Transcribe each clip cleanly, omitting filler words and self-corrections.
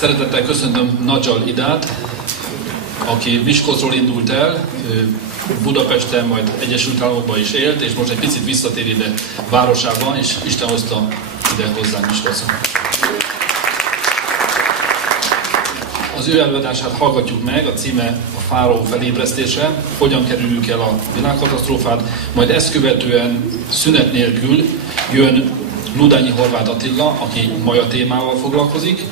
Szeretettel köszöntöm Nadzsal Idát, aki Miskolcról indult el, Budapesten, majd Egyesült Államokban is élt, és most egy picit visszatér ide városába, és Isten hozta ide hozzánk Miskolcra. Az ő előadását hallgatjuk meg, a címe a fáraó felébresztése, hogyan kerüljük el a világkatasztrófát, majd ezt követően szünet nélkül jön Ludányi Horváth Attila, aki maja témával foglalkozik.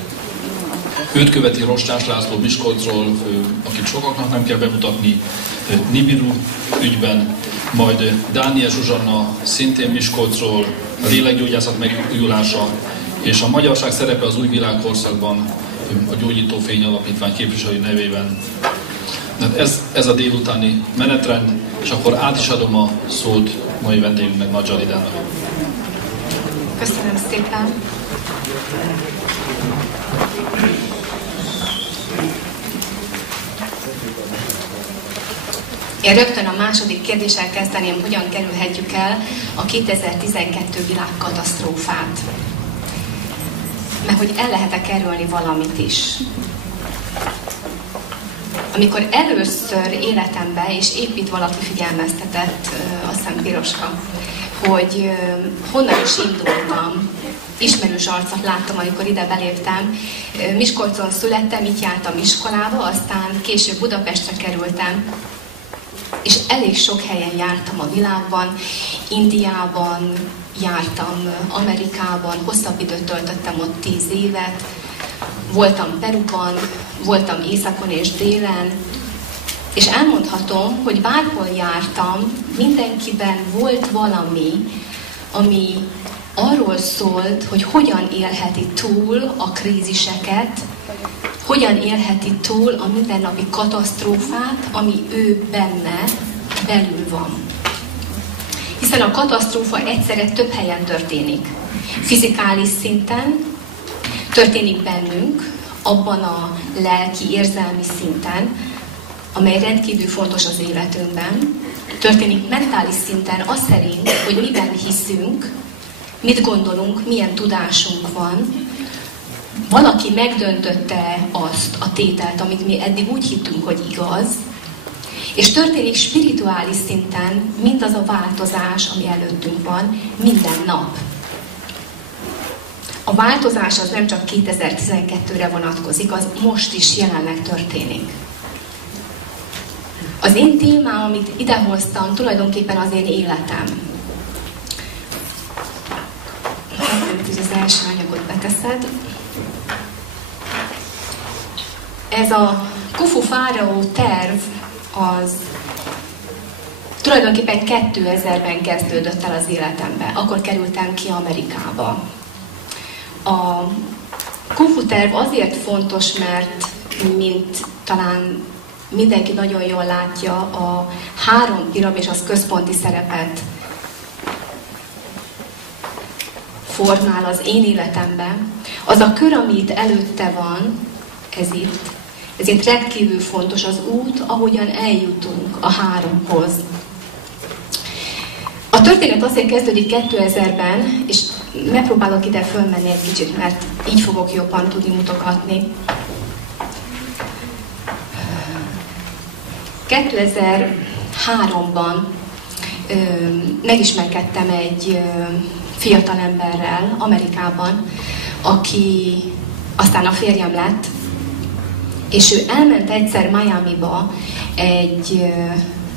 Őt követi Rostás László Miskolcról, akit sokaknak nem kell bemutatni, Nibiru ügyben, majd Dániel Zsuzsanna szintén Miskolcról, a lélekgyógyászat megújulása, és a magyarság szerepe az új világkorszakban, a Gyógyító Fény Alapítvány képviselői nevében. Ez a délutáni menetrend, és akkor át is adom a szót mai vendégünknek, Nadzsal Idának. Köszönöm szépen! Én rögtön a második kérdéssel kezdeném, hogyan kerülhetjük el a 2012 világkatasztrófát. Mert hogy el lehet-e kerülni valamit is. Amikor először életemben, és épp itt valaki figyelmeztetett, azt hiszem Piroska, hogy honnan is indultam, ismerős arcot láttam, amikor ide beléptem. Miskolcon születtem, itt jártam iskolába, aztán később Budapestre kerültem, és elég sok helyen jártam a világban, Indiában jártam, Amerikában, hosszabb időt töltöttem ott 10 évet, voltam Peruban, voltam északon és délen, és elmondhatom, hogy bárhol jártam, mindenkiben volt valami, ami arról szólt, hogy hogyan élheti túl a kríziseket, hogyan élheti túl a mindennapi katasztrófát, ami ő benne belül van. Hiszen a katasztrófa egyszerre több helyen történik. Fizikális szinten történik bennünk, abban a lelki, érzelmi szinten, amely rendkívül fontos az életünkben. Történik mentális szinten az szerint, hogy miben hiszünk, mit gondolunk, milyen tudásunk van. Valaki megdöntötte azt a tételt, amit mi eddig úgy hittünk, hogy igaz, és történik spirituális szinten mindaz a változás, ami előttünk van, minden nap. A változás az nem csak 2012-re vonatkozik, az most is jelenleg történik. Az én témám, amit idehoztam, tulajdonképpen az én életem. Az első anyagot beteszed. Ez a Khufu fáraó terv az tulajdonképpen 2000-ben kezdődött el az életembe. Akkor kerültem ki Amerikába. A Khufu terv azért fontos, mert mint talán mindenki nagyon jól látja, a 3 piramis az központi szerepet formál az én életemben. Az a kör, ami itt előtte van, ez itt, ezért rendkívül fontos az út, ahogyan eljutunk a 3-hoz. A történet azért kezdődik 2000-ben, és megpróbálok ide fölmenni egy kicsit, mert így fogok jobban tudni mutogatni. 2003-ban megismerkedtem egy fiatal emberrel Amerikában, aki aztán a férjem lett, és ő elment egyszer Miamiba egy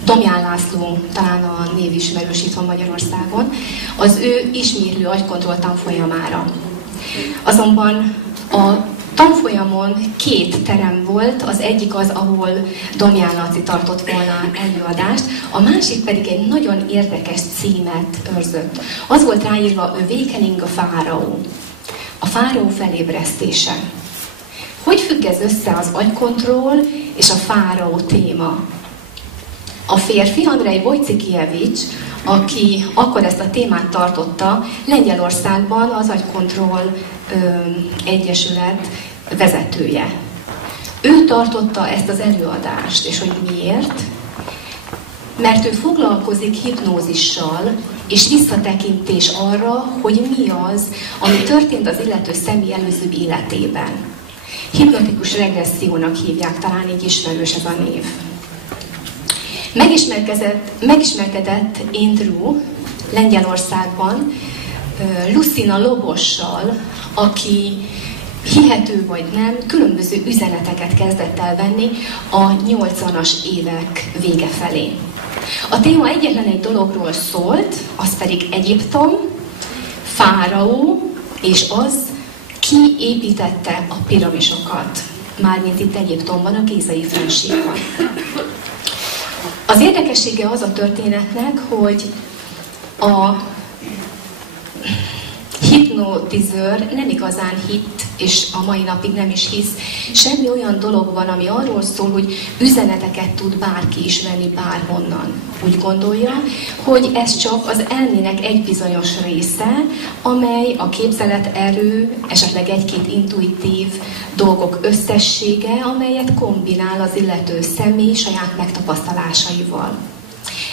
Domján László, talán a név ismerős itt van Magyarországon, az ő ismérlő agykontroll tanfolyamára. Azonban a tanfolyamon 2 terem volt, az egyik az, ahol Domján Laci tartott volna előadást, a másik pedig egy nagyon érdekes címet őrzött. Az volt ráírva Awakening a fáraó. A fáraó felébresztése. Hogy függ ez össze az agykontroll és a fáraó téma? A férfi, Andrej Wojcikievics, aki akkor ezt a témát tartotta, Lengyelországban az Agykontroll Egyesület vezetője. Ő tartotta ezt az előadást, és hogy miért? Mert ő foglalkozik hipnózissal, és visszatekintés arra, hogy mi az, ami történt az illető személy előző életében. Hipnotikus regressziónak hívják, talán így ismerős ez a név. Megismerkedett Andrew Lengyelországban Lucina Lobossal, aki hihető vagy nem, különböző üzeneteket kezdett el venni a 80-as évek vége felé. A téma egyetlen egy dologról szólt, az pedig Egyiptom, fáraó, és az, ki építette a piramisokat. Mármint itt Egyiptomban, a Gízai fennsíkban. Az érdekessége az a történetnek, hogy a hipnotizőr nem igazán hitt, és a mai napig nem is hisz semmi olyan dologban, ami arról szól, hogy üzeneteket tud bárki is venni bárhonnan. Úgy gondolja, hogy ez csak az elmének egy bizonyos része, amely a képzeleterő, esetleg egy-két intuitív dolgok összessége, amelyet kombinál az illető személy saját megtapasztalásaival.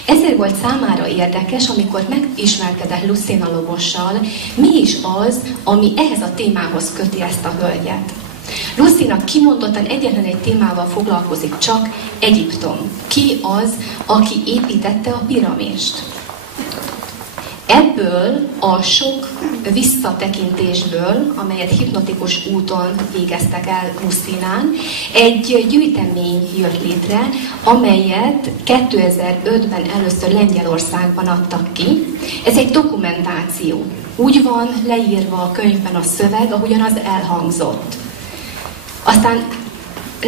Ezért volt számára érdekes, amikor megismerkedett Lucina Lobossal, mi is az, ami ehhez a témához köti ezt a hölgyet. Lucina kimondottan egyetlen egy témával foglalkozik csak, Egyiptom. Ki az, aki építette a piramist? Ebből a sok visszatekintésből, amelyet hipnotikus úton végeztek el Lucinán, egy gyűjtemény jött létre, amelyet 2005-ben először Lengyelországban adtak ki. Ez egy dokumentáció. Úgy van leírva a könyvben a szöveg, ahogyan az elhangzott. Aztán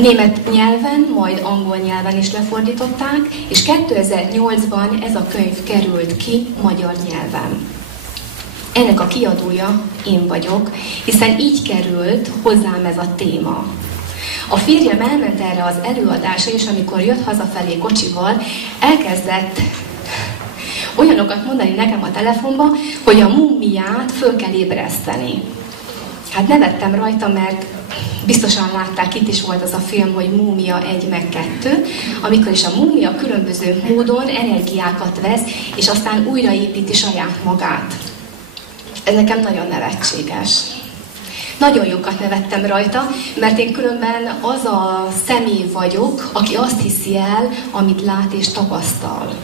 német nyelven, majd angol nyelven is lefordították, és 2008-ban ez a könyv került ki magyar nyelven. Ennek a kiadója én vagyok, hiszen így került hozzám ez a téma. A férjem elment erre az előadásra, és amikor jött hazafelé kocsival, elkezdett olyanokat mondani nekem a telefonba, hogy a múmiát föl kell ébreszteni. Hát nevettem rajta, mert biztosan látták, itt is volt az a film, hogy Múmia 1 meg 2, amikor is a múmia különböző módon energiákat vesz, és aztán újraépíti saját magát. Ez nekem nagyon nevetséges. Nagyon jókat nevettem rajta, mert én különben az a személy vagyok, aki azt hiszi el, amit lát és tapasztal.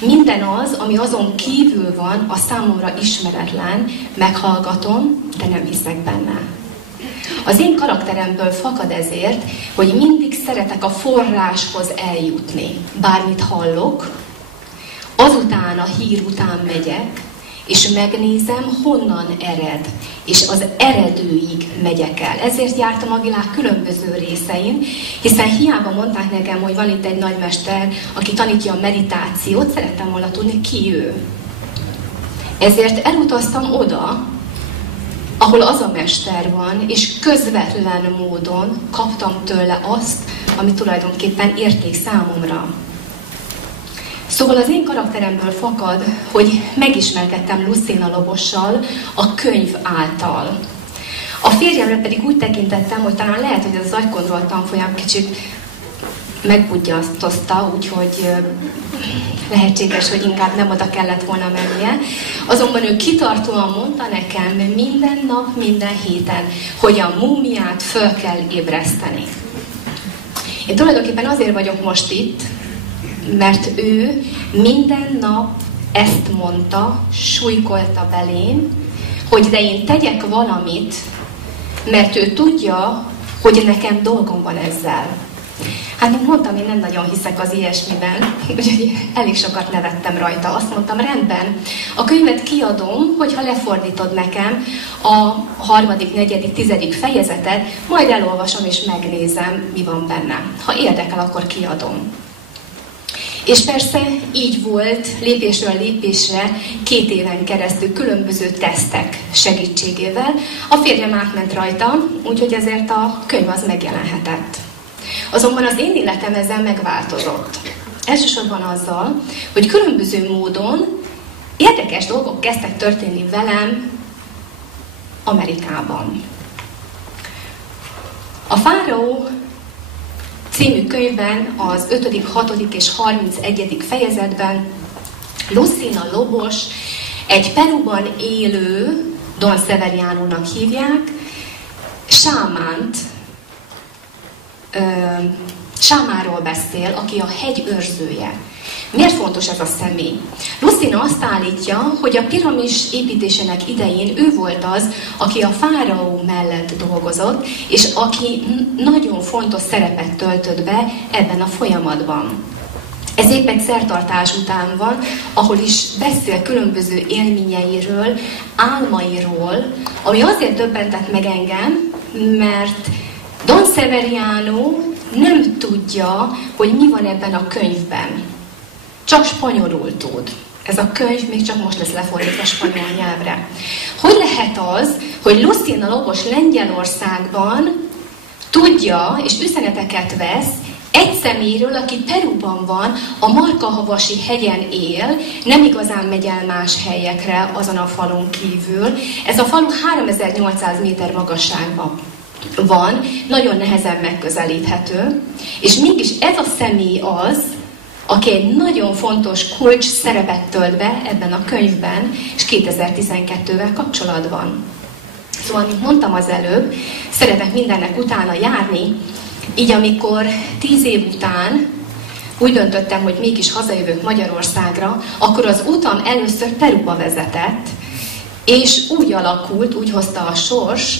Minden az, ami azon kívül van, a számomra ismeretlen, meghallgatom, de nem hiszek benne. Az én karakteremből fakad ezért, hogy mindig szeretek a forráshoz eljutni. Bármit hallok, azután a hír után megyek, és megnézem, honnan ered, és az eredőig megyek el. Ezért jártam a világ különböző részein, hiszen hiába mondták nekem, hogy van itt egy nagymester, aki tanítja a meditációt, szerettem volna tudni, ki ő. Ezért elutaztam oda, ahol az a mester van, és közvetlen módon kaptam tőle azt, ami tulajdonképpen érték számomra. Szóval az én karakteremből fakad, hogy megismerkedtem Lucina Lobossal a könyv által. A férjemre pedig úgy tekintettem, hogy talán lehet, hogy ez az agykontroll tanfolyam kicsit megbudjasztozta, úgyhogy lehetséges, hogy inkább nem oda kellett volna mennie. Azonban ő kitartóan mondta nekem minden nap, minden héten, hogy a múmiát föl kell ébreszteni. Én tulajdonképpen azért vagyok most itt, mert ő minden nap ezt mondta, súlykolta belém, hogy de én tegyek valamit, mert ő tudja, hogy nekem dolgom van ezzel. Hát, mint mondtam, én nem nagyon hiszek az ilyesmiben, úgyhogy elég sokat nevettem rajta. Azt mondtam, rendben, a könyvet kiadom, hogyha lefordítod nekem a 3., 4., 10. fejezetet, majd elolvasom és megnézem, mi van benne. Ha érdekel, akkor kiadom. És persze így volt lépésről lépésre 2 éven keresztül különböző tesztek segítségével. A férjem átment rajta, úgyhogy ezért a könyv az megjelenhetett. Azonban az én életem ezzel megváltozott. Elsősorban azzal, hogy különböző módon érdekes dolgok kezdtek történni velem Amerikában. A Fáraó című könyvben az 5., 6. és 31. fejezetben Lucina Lobos egy Peruban élő, Don Severianónak hívják, sámánt Sámáról beszél, aki a hegy őrzője. Miért fontos ez a személy? Lucina azt állítja, hogy a piramis építésének idején ő volt az, aki a fáraó mellett dolgozott, és aki nagyon fontos szerepet töltött be ebben a folyamatban. Ez épp egy szertartás után van, ahol is beszél különböző élményeiről, álmairól, ami azért döbbentett meg engem, mert Don Severiano nem tudja, hogy mi van ebben a könyvben. Csak spanyolul tud. Ez a könyv még csak most lesz lefordítva spanyol nyelvre. Hogy lehet az, hogy Lucina Lobos Lengyelországban tudja és üzeneteket vesz egy személyről, aki Peruban van, a Marcahavasi hegyen él, nem igazán megy el más helyekre azon a falon kívül. Ez a falu 3800 méter magasságban van, nagyon nehezen megközelíthető, és mégis ez a személy az, aki egy nagyon fontos kulcs szerepet tölt be ebben a könyvben, és 2012-vel kapcsolatban. Szóval, mint mondtam az előbb, szeretek mindennek utána járni, így amikor 10 év után úgy döntöttem, hogy mégis hazajövök Magyarországra, akkor az utam először Peruba vezetett, és úgy alakult, úgy hozta a sors,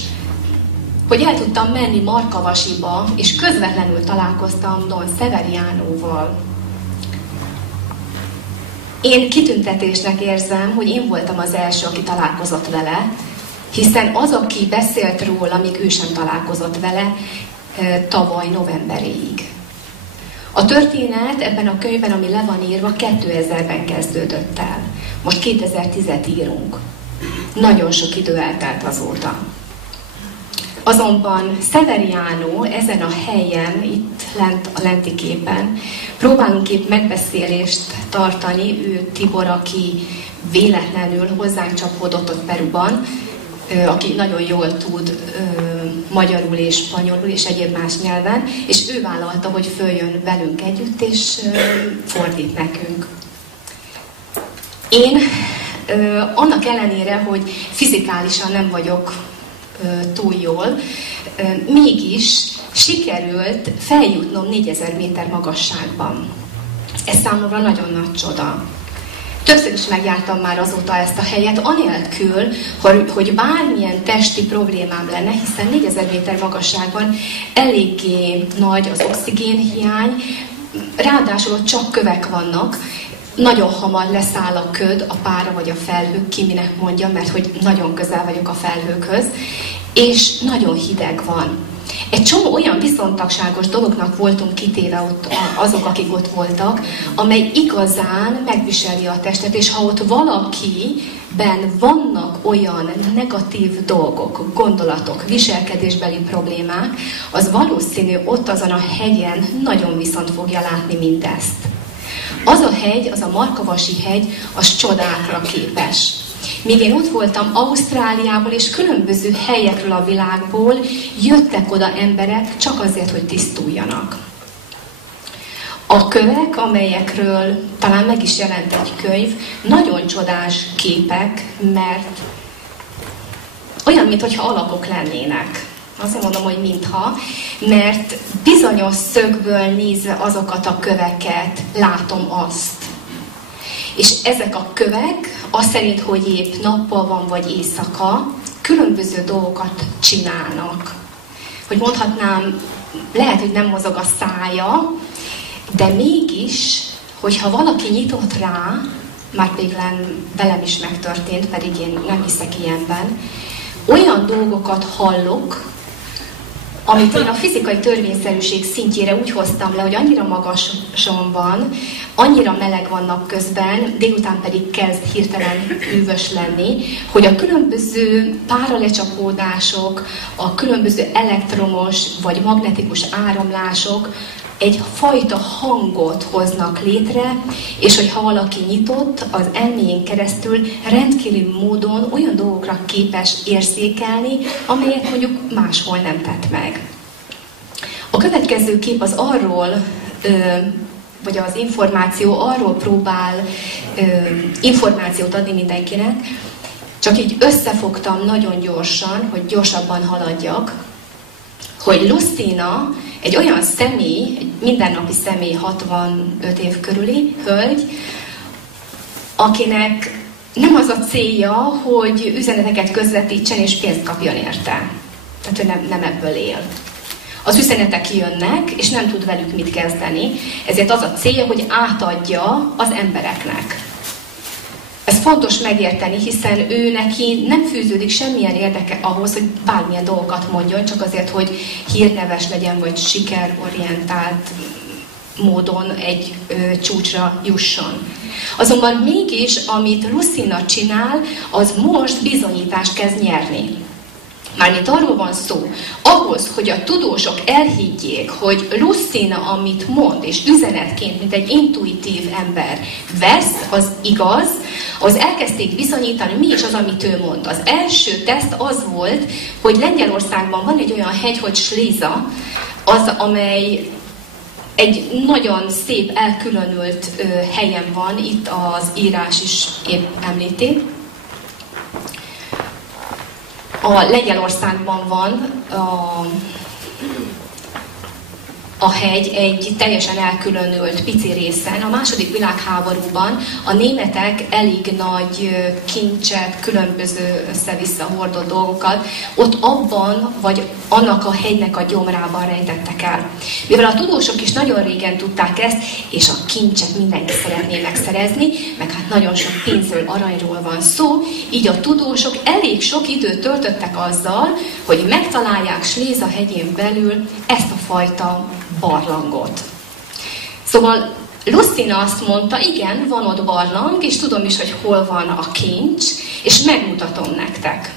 hogy el tudtam menni Marcavasiba, és közvetlenül találkoztam Don Severianoval. Én kitüntetésnek érzem, hogy én voltam az első, aki találkozott vele, hiszen az, aki beszélt róla, míg ő sem találkozott vele, tavaly novemberéig. A történet ebben a könyvben, ami le van írva, 2000-ben kezdődött el. Most 2010-et írunk. Nagyon sok idő eltelt azóta. Azonban Severiano ezen a helyen, itt lent a lenti képen, próbálunk épp megbeszélést tartani, ő Tibor, aki véletlenül hozzánk csapódott ott Peruban, aki nagyon jól tud magyarul és spanyolul és egyéb más nyelven, és ő vállalta, hogy följön velünk együtt, és fordít nekünk. Én annak ellenére, hogy fizikálisan nem vagyok túl jól, mégis sikerült feljutnom 4000 méter magasságban. Ez számomra nagyon nagy csoda. Többször is megjártam már azóta ezt a helyet, anélkül, hogy bármilyen testi problémám lenne, hiszen 4000 méter magasságban eléggé nagy az oxigénhiány, ráadásul ott csak kövek vannak, nagyon hamar leszáll a köd, a pára vagy a felhő, ki minek mondja, mert hogy nagyon közel vagyok a felhőkhöz, és nagyon hideg van. Egy csomó olyan viszontagságos dolognak voltunk kitéve ott azok, akik ott voltak, amely igazán megviseli a testet, és ha ott valakiben vannak olyan negatív dolgok, gondolatok, viselkedésbeli problémák, az valószínű ott azon a hegyen nagyon viszont fogja látni mindezt. Az a hegy, az a Marcavasi hegy, az csodákra képes. Míg én ott voltam Ausztráliából és különböző helyekről a világból, jöttek oda emberek csak azért, hogy tisztuljanak. A kövek, amelyekről talán meg is jelent egy könyv, nagyon csodás képek, mert olyan, mintha alakok lennének. Azt mondom, hogy mintha, mert bizonyos szögből nézve azokat a köveket látom azt. És ezek a kövek, azt szerint, hogy épp nappal van vagy éjszaka, különböző dolgokat csinálnak. Hogy mondhatnám, lehet, hogy nem mozog a szája, de mégis, hogyha valaki nyitott rá, már pedig velem is megtörtént, pedig én nem hiszek ilyenben, olyan dolgokat hallok, amit én a fizikai törvényszerűség szintjére úgy hoztam le, hogy annyira magason van, annyira meleg vannak közben, délután pedig kezd hirtelen hűvös lenni, hogy a különböző páralecsapódások, a különböző elektromos vagy magnetikus áramlások egyfajta hangot hoznak létre, és hogyha valaki nyitott, az elméjén keresztül rendkívüli módon olyan dolgokra képes érzékelni, amelyet mondjuk máshol nem tett meg. A következő kép az arról, vagy az információ arról próbál információt adni mindenkinek, csak így összefogtam nagyon gyorsan, hogy gyorsabban haladjak, hogy Lucina egy olyan személy, egy mindennapi személy, 65 év körüli hölgy, akinek nem az a célja, hogy üzeneteket közvetítsen és pénzt kapjon érte. Tehát ő nem ebből él. Az üzenetek jönnek, és nem tud velük mit kezdeni, ezért az a célja, hogy átadja az embereknek. Ez fontos megérteni, hiszen ő neki nem fűződik semmilyen érdeke ahhoz, hogy bármilyen dolgokat mondjon, csak azért, hogy hírneves legyen, vagy sikerorientált módon egy csúcsra jusson. Azonban mégis, amit Lucina csinál, az most bizonyítást kezd nyerni. Mármint arról van szó, ahhoz, hogy a tudósok elhiggyék, hogy Lucina, amit mond, és üzenetként, mint egy intuitív ember vesz, az igaz, az elkezdték bizonyítani, mi is az, amit ő mond. Az első teszt az volt, hogy Lengyelországban van egy olyan hegy, hogy Sléza, az, amely egy nagyon szép, elkülönült helyen van, itt az írás is épp említi. A Lengyelországban van a hegy egy teljesen elkülönült pici részen. A második világháborúban a németek elég nagy kincset, különböző össze-vissza hordott dolgokat ott abban, vagy annak a hegynek a gyomrában rejtettek el. Mivel a tudósok is nagyon régen tudták ezt, és a kincset mindenki szeretné megszerezni, meg hát nagyon sok pénzről, aranyról van szó, így a tudósok elég sok időt töltöttek azzal, hogy megtalálják Sléza hegyén belül ezt a fajta barlangot. Szóval Lucina azt mondta, igen, van ott barlang, és tudom is, hogy hol van a kincs, és megmutatom nektek.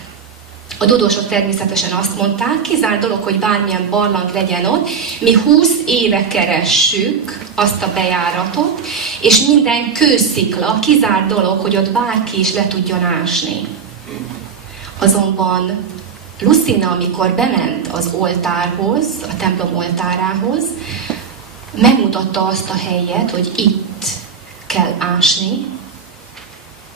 A tudósok természetesen azt mondták, kizárt dolog, hogy bármilyen barlang legyen ott, mi 20 éve keressük azt a bejáratot, és minden kőszikla, kizárt dolog, hogy ott bárki is le tudjon ásni. Azonban Lucina, amikor bement az oltárhoz, a templom oltárához, megmutatta azt a helyet, hogy itt kell ásni,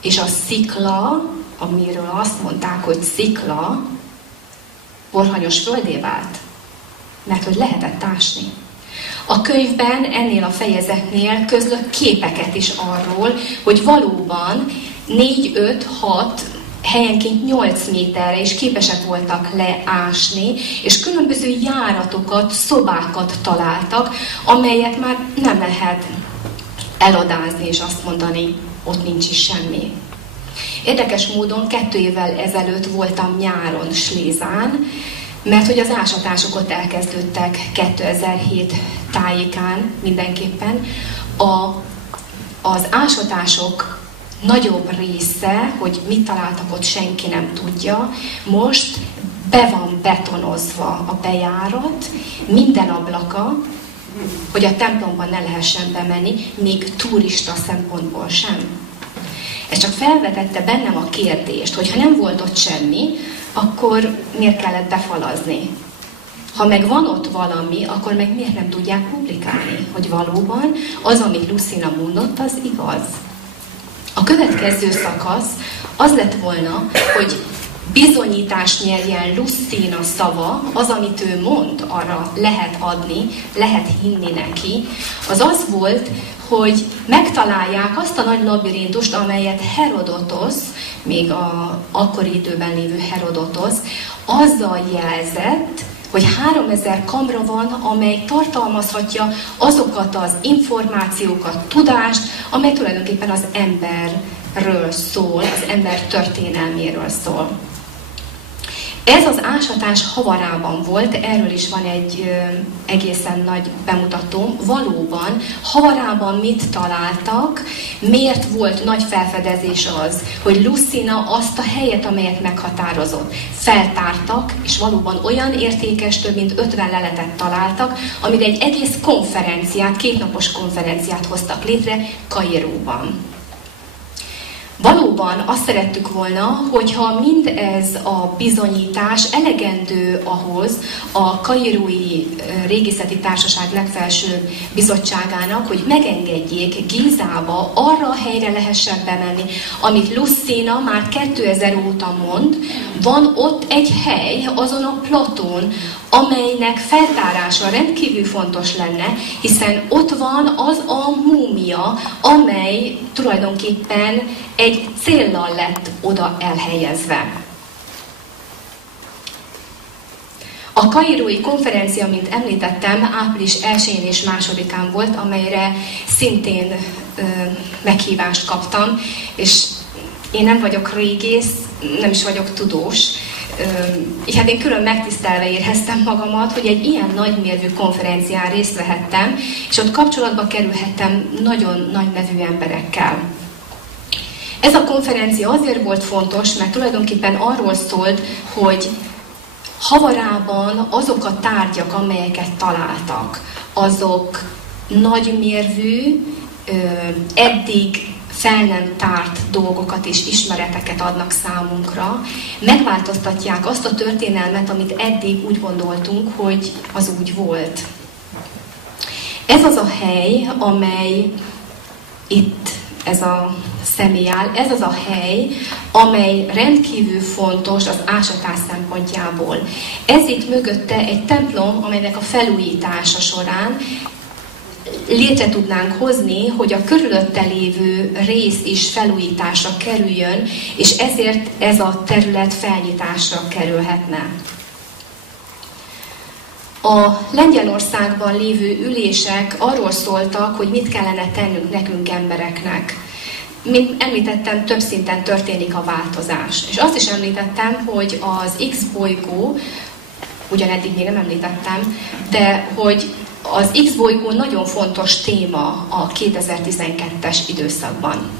és a szikla, amiről azt mondták, hogy szikla, borhanyos földé vált, mert hogy lehetett ásni. A könyvben, ennél a fejezetnél közlök képeket is arról, hogy valóban 4, 5, 6, helyenként 8 méterre is képesek voltak leásni, és különböző járatokat, szobákat találtak, amelyet már nem lehet eladázni és azt mondani, ott nincs is semmi. Érdekes módon 2 évvel ezelőtt voltam nyáron Slézán, mert hogy az ásatások ott elkezdődtek 2007 tájékán mindenképpen. Az ásatások nagyobb része, hogy mit találtak ott, senki nem tudja. Most be van betonozva a bejárat, minden ablaka, hogy a templomban ne lehessen bemenni, még turista szempontból sem. Ez csak felvetette bennem a kérdést, hogy ha nem volt ott semmi, akkor miért kellett befalazni? Ha meg van ott valami, akkor meg miért nem tudják publikálni, hogy valóban az, amit Lucina mondott, az igaz. A következő szakasz az lett volna, hogy bizonyítást nyerjen Lucina szava, az, amit ő mond, arra lehet adni, lehet hinni neki, az az volt, hogy megtalálják azt a nagy labirintust, amelyet Herodotosz, még az akkori időben lévő Herodotosz, azzal jelzett, hogy 3000 kamra van, amely tartalmazhatja azokat az információkat, tudást, amely tulajdonképpen az emberről szól, az ember történelméről szól. Ez az ásatás Havarában volt, erről is van egy egészen nagy bemutató. Valóban Havarában mit találtak, miért volt nagy felfedezés az, hogy Lucina azt a helyet, amelyet meghatározott, feltártak, és valóban olyan értékes, több mint 50 leletet találtak, amire egy egész konferenciát, 2 napos konferenciát hoztak létre Kairóban. Valóban azt szerettük volna, hogyha mindez a bizonyítás elegendő ahhoz a Kairói Régészeti Társaság legfelsőbb bizottságának, hogy megengedjék Gízába arra a helyre lehessen bemenni, amit Lucina már 2000 óta mond, van ott egy hely azon a platón, amelynek feltárása rendkívül fontos lenne, hiszen ott van az a múmia, amely tulajdonképpen egy céllal lett oda elhelyezve. A kairói konferencia, mint említettem, április 1-én és 2-án volt, amelyre szintén meghívást kaptam, és én nem vagyok régész, nem is vagyok tudós, így hát én külön megtisztelve éreztem magamat, hogy egy ilyen nagymérvű konferencián részt vehettem, és ott kapcsolatba kerülhettem nagyon nagy nevű emberekkel. Ez a konferencia azért volt fontos, mert tulajdonképpen arról szólt, hogy Havarában azok a tárgyak, amelyeket találtak, azok nagymérvű, eddig fel nem tárt dolgokat és ismereteket adnak számunkra, megváltoztatják azt a történelmet, amit eddig úgy gondoltunk, hogy az úgy volt. Ez az a hely, amely itt ez a személy áll, ez az a hely, amely rendkívül fontos az ásatás szempontjából. Ez itt mögötte egy templom, amelynek a felújítása során létre tudnánk hozni, hogy a körülötte lévő rész is felújításra kerüljön, és ezért ez a terület felnyitásra kerülhetne. A Lengyelországban lévő ülések arról szóltak, hogy mit kellene tennünk nekünk embereknek. Mint említettem, több szinten történik a változás. És azt is említettem, hogy az X bolygó, ugyan eddig még nem említettem, de hogy az X bolygó nagyon fontos téma a 2012-es időszakban.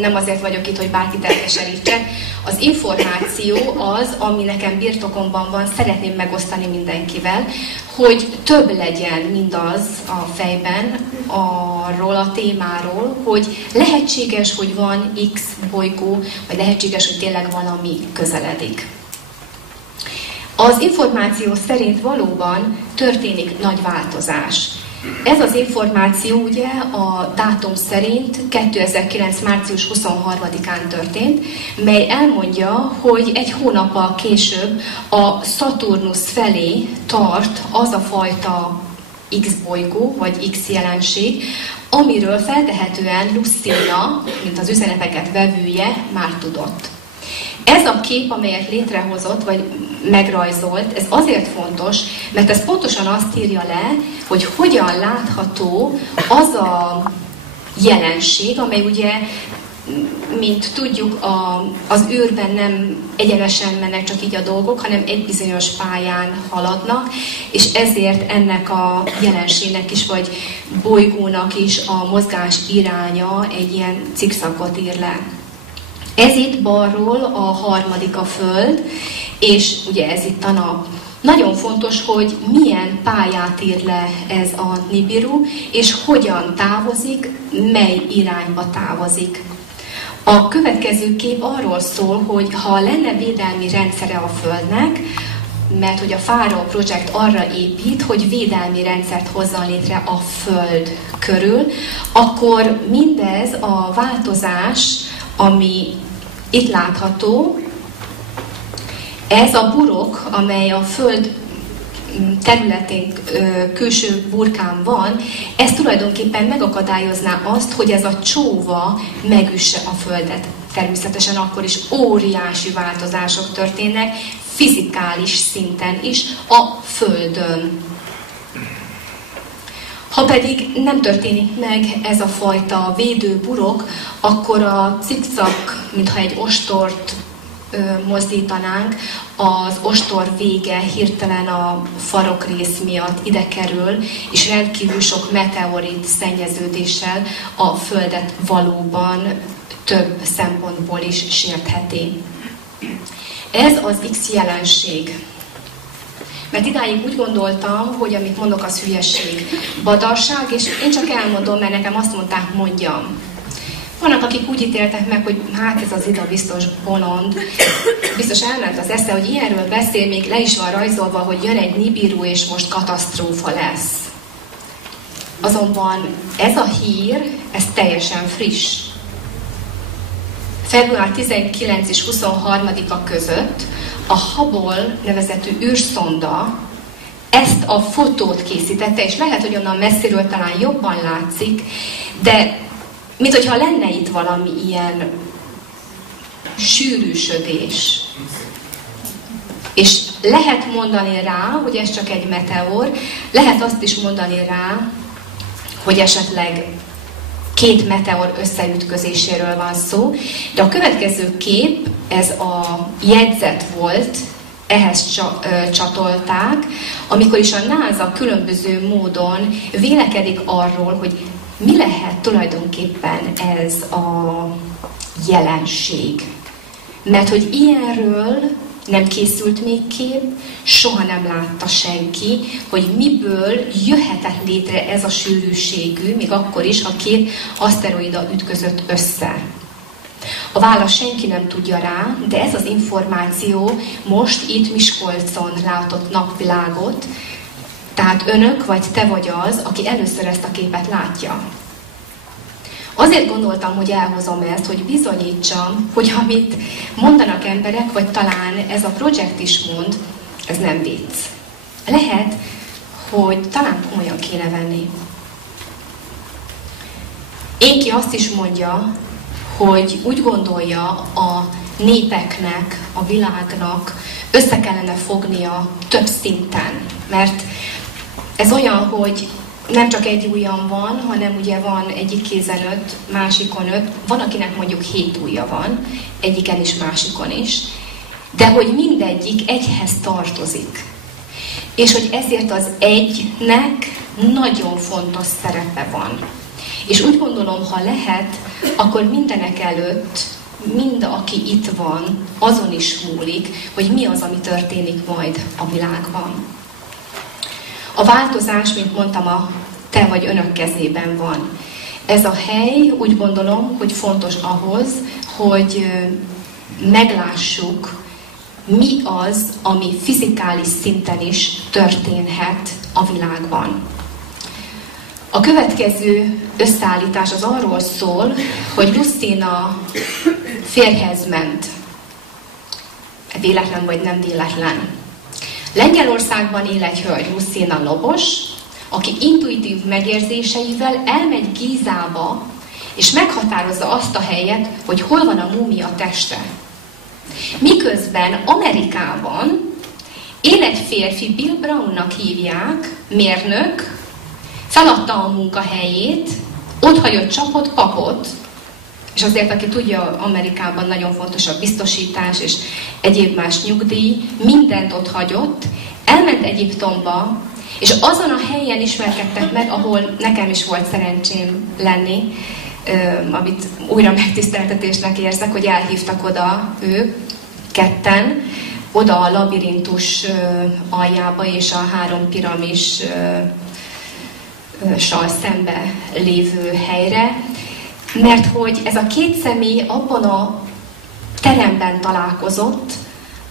Nem azért vagyok itt, hogy bárkit elkeserítsek. Az információ az, ami nekem birtokomban van, szeretném megosztani mindenkivel, hogy több legyen mindaz a fejben arról a témáról, hogy lehetséges, hogy van X bolygó, vagy lehetséges, hogy tényleg valami közeledik. Az információ szerint valóban történik nagy változás. Ez az információ ugye a dátum szerint 2009. március 23-án történt, mely elmondja, hogy egy hónappal később a Szaturnusz felé tart az a fajta X bolygó, vagy X jelenség, amiről feltehetően Lucina, mint az üzeneteket vevője, már tudott. Ez a kép, amelyet létrehozott, vagy megrajzolt, ez azért fontos, mert ez pontosan azt írja le, hogy hogyan látható az a jelenség, amely ugye, mint tudjuk, az űrben nem egyenesen mennek csak így a dolgok, hanem egy bizonyos pályán haladnak, és ezért ennek a jelenségnek is, vagy bolygónak is a mozgás iránya egy ilyen cikszakot ír le. Ez itt balról a harmadik a Föld, és ugye ez itt a nap. Nagyon fontos, hogy milyen pályát ír le ez a Nibiru, és hogyan távozik, mely irányba távozik. A következő kép arról szól, hogy ha lenne védelmi rendszere a Földnek, mert hogy a Faro Project arra épít, hogy védelmi rendszert hozzon létre a Föld körül, akkor mindez a változás, ami itt látható, ez a burok, amely a Föld területén külső burkán van, ez tulajdonképpen megakadályozná azt, hogy ez a csóva megüsse a Földet. Természetesen akkor is óriási változások történnek, fizikális szinten is a Földön. Ha pedig nem történik meg ez a fajta védőburok, akkor a cikcak, mintha egy ostort mozdítanánk, az ostor vége hirtelen a farokrész miatt ide kerül, és rendkívül sok meteorit szennyeződéssel a Földet valóban több szempontból is sértheti. Ez az X jelenség. Mert idáig úgy gondoltam, hogy amit mondok, az hülyeség, badarság, és én csak elmondom, mert nekem azt mondták, mondjam. Vannak, akik úgy ítéltek meg, hogy hát ez az Ida biztos bolond. Biztos elment az esze, hogy ilyenről beszél, még le is van rajzolva, hogy jön egy Nibiru, és most katasztrófa lesz. Azonban ez a hír, ez teljesen friss. Február 19 és 23-a között a Hubble nevezetű űrszonda ezt a fotót készítette, és lehet, hogy onnan messziről talán jobban látszik, de mint hogyha lenne itt valami ilyen sűrűsödés. És lehet mondani rá, hogy ez csak egy meteor, lehet azt is mondani rá, hogy esetleg két meteor összeütközéséről van szó, de a következő kép, ez a jegyzet volt, ehhez csatolták, amikor is a NASA különböző módon vélekedik arról, hogy mi lehet tulajdonképpen ez a jelenség. Mert hogy ilyenről nem készült még kép, soha nem látta senki, hogy miből jöhetett létre ez a sűrűségű, még akkor is, ha két aszteroida ütközött össze. A válasz senki nem tudja rá, de ez az információ most itt Miskolcon látott napvilágot, tehát önök vagy te vagy az, aki először ezt a képet látja. Azért gondoltam, hogy elhozom ezt, hogy bizonyítsam, hogy amit mondanak emberek, vagy talán ez a projekt is mond, ez nem vicc. Lehet, hogy talán komolyan kéne venni. Énki azt is mondja, hogy úgy gondolja, a népeknek, a világnak össze kellene fognia több szinten. Mert ez olyan, hogy nem csak egy ujjam van, hanem ugye van egyik kézen 5, másikon 5, van, akinek mondjuk 7 ujja van, egyiken is, másikon is, de hogy mindegyik egyhez tartozik. És hogy ezért az egynek nagyon fontos szerepe van. És úgy gondolom, ha lehet, akkor mindenek előtt, mind aki itt van, azon is múlik, hogy mi az, ami történik majd a világban. A változás, mint mondtam, a te vagy önök kezében van. Ez a hely, úgy gondolom, hogy fontos ahhoz, hogy meglássuk, mi az, ami fizikális szinten is történhet a világban. A következő összeállítás az arról szól, hogy Lusztina férjhez ment. Véletlen vagy nem véletlen. Lengyelországban él egy hölgy, Lusztina Lobos, aki intuitív megérzéseivel elmegy Gízába, és meghatározza azt a helyet, hogy hol van a múmia teste. Miközben Amerikában él egy férfi, Bill Brownnak hívják, mérnök, feladta a munkahelyét, otthagyott csapott papot, és azért, aki tudja, Amerikában nagyon fontos a biztosítás és egyéb más nyugdíj, mindent ott hagyott, elment Egyiptomba, és azon a helyen ismerkedtek meg, ahol nekem is volt szerencsém lenni, amit újra megtiszteltetésnek érzek, hogy elhívtak oda ők ketten, oda a labirintus aljába és a 3 piramissal szembe lévő helyre, mert hogy ez a két személy abban a teremben találkozott,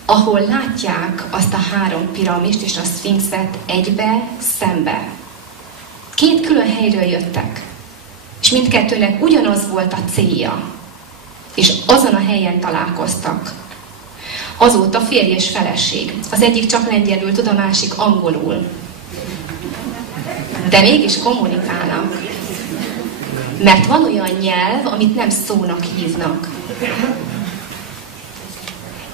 ahol látják azt a 3 piramist és a szfinxet egybe, szembe. 2 külön helyről jöttek, és mindkettőnek ugyanaz volt a célja, és azon a helyen találkoztak. Azóta férj és feleség. Az egyik csak lengyelül tud, a másik angolul. De mégis kommunikálnak. Mert van olyan nyelv, amit nem szónak hívnak.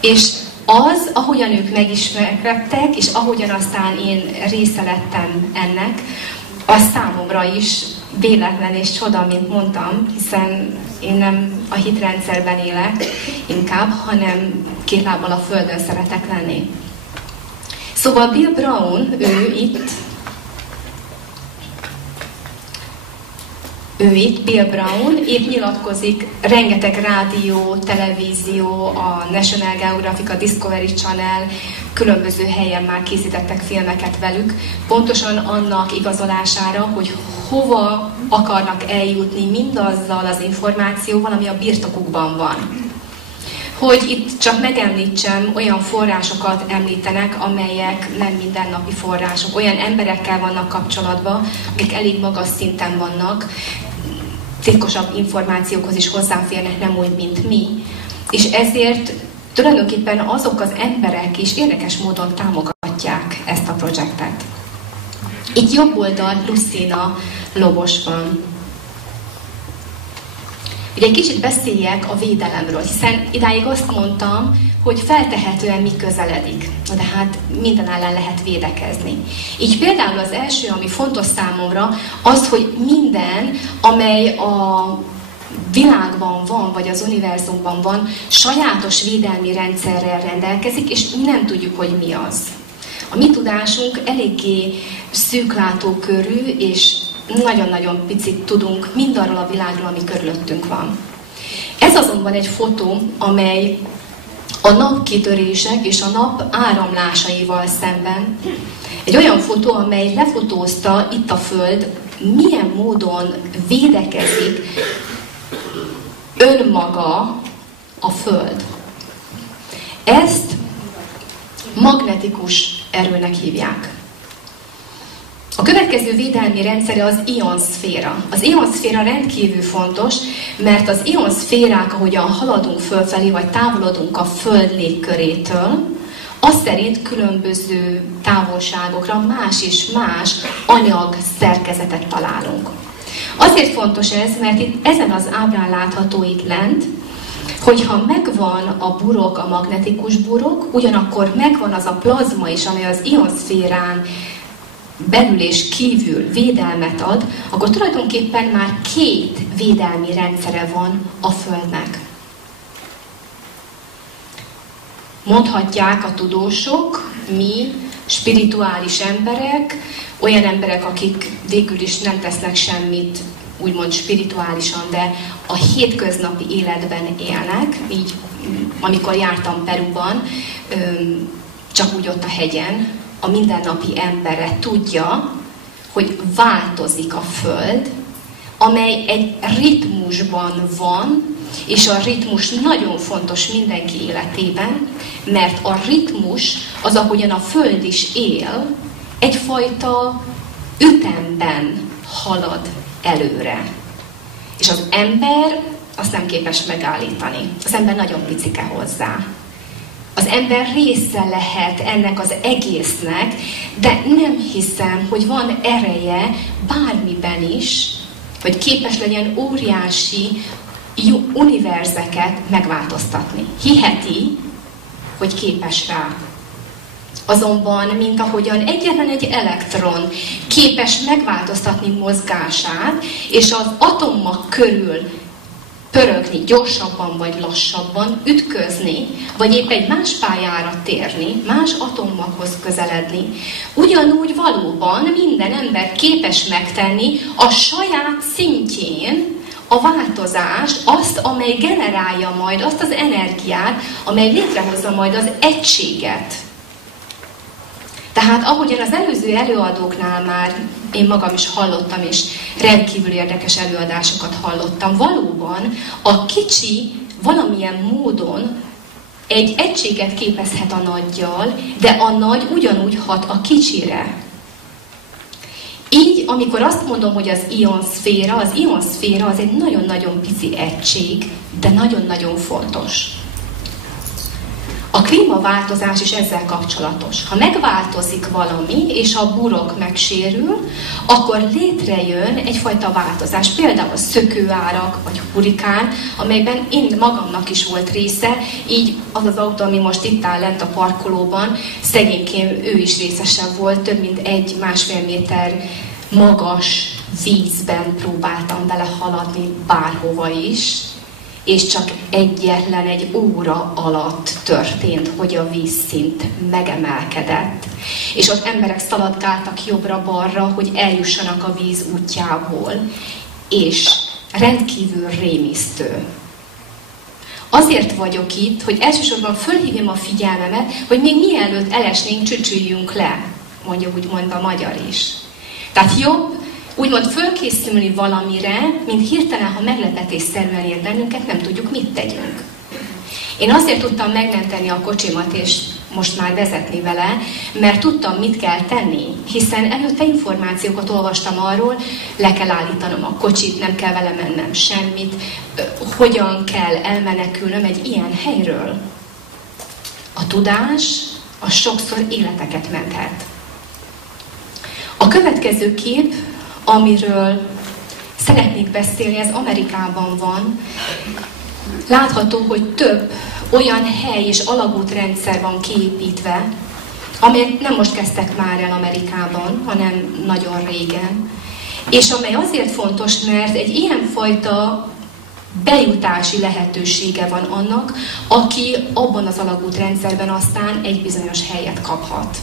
És az, ahogyan ők megismerkedtek, és ahogyan aztán én része lettem ennek, az számomra is véletlen és csoda, mint mondtam, hiszen én nem a hitrendszerben élek inkább, hanem 2 lábbal a földön szeretek lenni. Szóval Bill Brown, ő itt, Bill Brown, épp nyilatkozik, rengeteg rádió, televízió, a National Geographic, a Discovery Channel, különböző helyen már készítettek filmeket velük, pontosan annak igazolására, hogy hova akarnak eljutni mindazzal az információval, ami a birtokukban van. Hogy itt csak megemlítsem, olyan forrásokat említenek, amelyek nem mindennapi források. Olyan emberekkel vannak kapcsolatban, akik elég magas szinten vannak, titkosabb információkhoz is hozzáférnek, nem úgy, mint mi. És ezért tulajdonképpen azok az emberek is érdekes módon támogatják ezt a projektet. Itt jobb oldal Lucina Lobos van. Ugye egy kicsit beszéljek a védelemről, hiszen idáig azt mondtam, hogy feltehetően mi közeledik. De hát minden ellen lehet védekezni. Így például az első, ami fontos számomra, az, hogy minden, amely a világban van, vagy az univerzumban van, sajátos védelmi rendszerrel rendelkezik, és nem tudjuk, hogy mi az. A mi tudásunk eléggé szűklátókörű, és nagyon-nagyon picit tudunk mindarról a világról, ami körülöttünk van. Ez azonban egy fotó, amely a napkitörések és a nap áramlásaival szemben egy olyan fotó, amely lefotózta itt a Föld, milyen módon védekezik önmaga a Föld. Ezt magnetikus erőnek hívják. A következő védelmi rendszere az ionszféra. Az ionszféra rendkívül fontos, mert az ionszférák, ahogyan haladunk fölfelé, vagy távolodunk a Föld légkörétől, az szerint különböző távolságokra más és más anyag szerkezetet találunk. Azért fontos ez, mert itt ezen az ábrán látható itt lent, hogyha megvan a burok, a magnetikus burok, ugyanakkor megvan az a plazma is, amely az ionszférán belül és kívül védelmet ad, akkor tulajdonképpen már két védelmi rendszere van a Földnek. Mondhatják a tudósok, mi, spirituális emberek, olyan emberek, akik végül is nem tesznek semmit, úgymond spirituálisan, de a hétköznapi életben élnek, így amikor jártam Peruban, csak úgy ott a hegyen, a mindennapi embere tudja, hogy változik a Föld, amely egy ritmusban van, és a ritmus nagyon fontos mindenki életében, mert a ritmus az, ahogyan a Föld is él, egyfajta ütemben halad előre. És az ember azt nem képes megállítani. Az ember nagyon picike hozzá. Az ember része lehet ennek az egésznek, de nem hiszem, hogy van ereje bármiben is, hogy képes legyen óriási univerzeket megváltoztatni. Hiheti, hogy képes rá. Azonban, mint ahogyan egyetlen egy elektron képes megváltoztatni mozgását, és az atommag körül pörögni gyorsabban vagy lassabban, ütközni, vagy épp egy más pályára térni, más atommaghoz közeledni, ugyanúgy valóban minden ember képes megtenni a saját szintjén a változást, azt, amely generálja majd azt az energiát, amely létrehozza majd az egységet. Tehát ahogyan az előző előadóknál már én magam is hallottam, és rendkívül érdekes előadásokat hallottam, valóban a kicsi valamilyen módon egy egységet képezhet a nagyjal, de a nagy ugyanúgy hat a kicsire. Így, amikor azt mondom, hogy az ionszféra az egy nagyon-nagyon pici egység, de nagyon-nagyon fontos. A klímaváltozás is ezzel kapcsolatos. Ha megváltozik valami, és a burok megsérül, akkor létrejön egyfajta változás. Például a szökőárak, vagy hurikán, amelyben én magamnak is volt része, így az az autó, ami most itt áll lent a parkolóban, szegénykém ő is részese volt, több mint 1-1,5 méter magas vízben próbáltam vele haladni bárhova is, és csak egyetlen egy óra alatt történt, hogy a vízszint megemelkedett. És ott emberek szaladgáltak jobbra-balra, hogy eljussanak a víz útjából. És rendkívül rémisztő. Azért vagyok itt, hogy elsősorban fölhívjam a figyelmemet, hogy még mielőtt elesnénk, csücsüljünk le, mondja úgymond a magyar is. Tehát jobb úgymond fölkészülni valamire, mint hirtelen, ha meglepetésszerűen ér bennünket, nem tudjuk, mit tegyünk. Én azért tudtam megmenteni a kocsimat, és most már vezetni vele, mert tudtam, mit kell tenni, hiszen előtte információkat olvastam arról, le kell állítanom a kocsit, nem kell vele mennem semmit, hogyan kell elmenekülnöm egy ilyen helyről. A tudás az sokszor életeket menthet. A következő kép, amiről szeretnék beszélni, ez Amerikában van. Látható, hogy több olyan hely és alagútrendszer van kiépítve, amelyet nem most kezdtek már el Amerikában, hanem nagyon régen. És amely azért fontos, mert egy ilyenfajta bejutási lehetősége van annak, aki abban az alagútrendszerben aztán egy bizonyos helyet kaphat.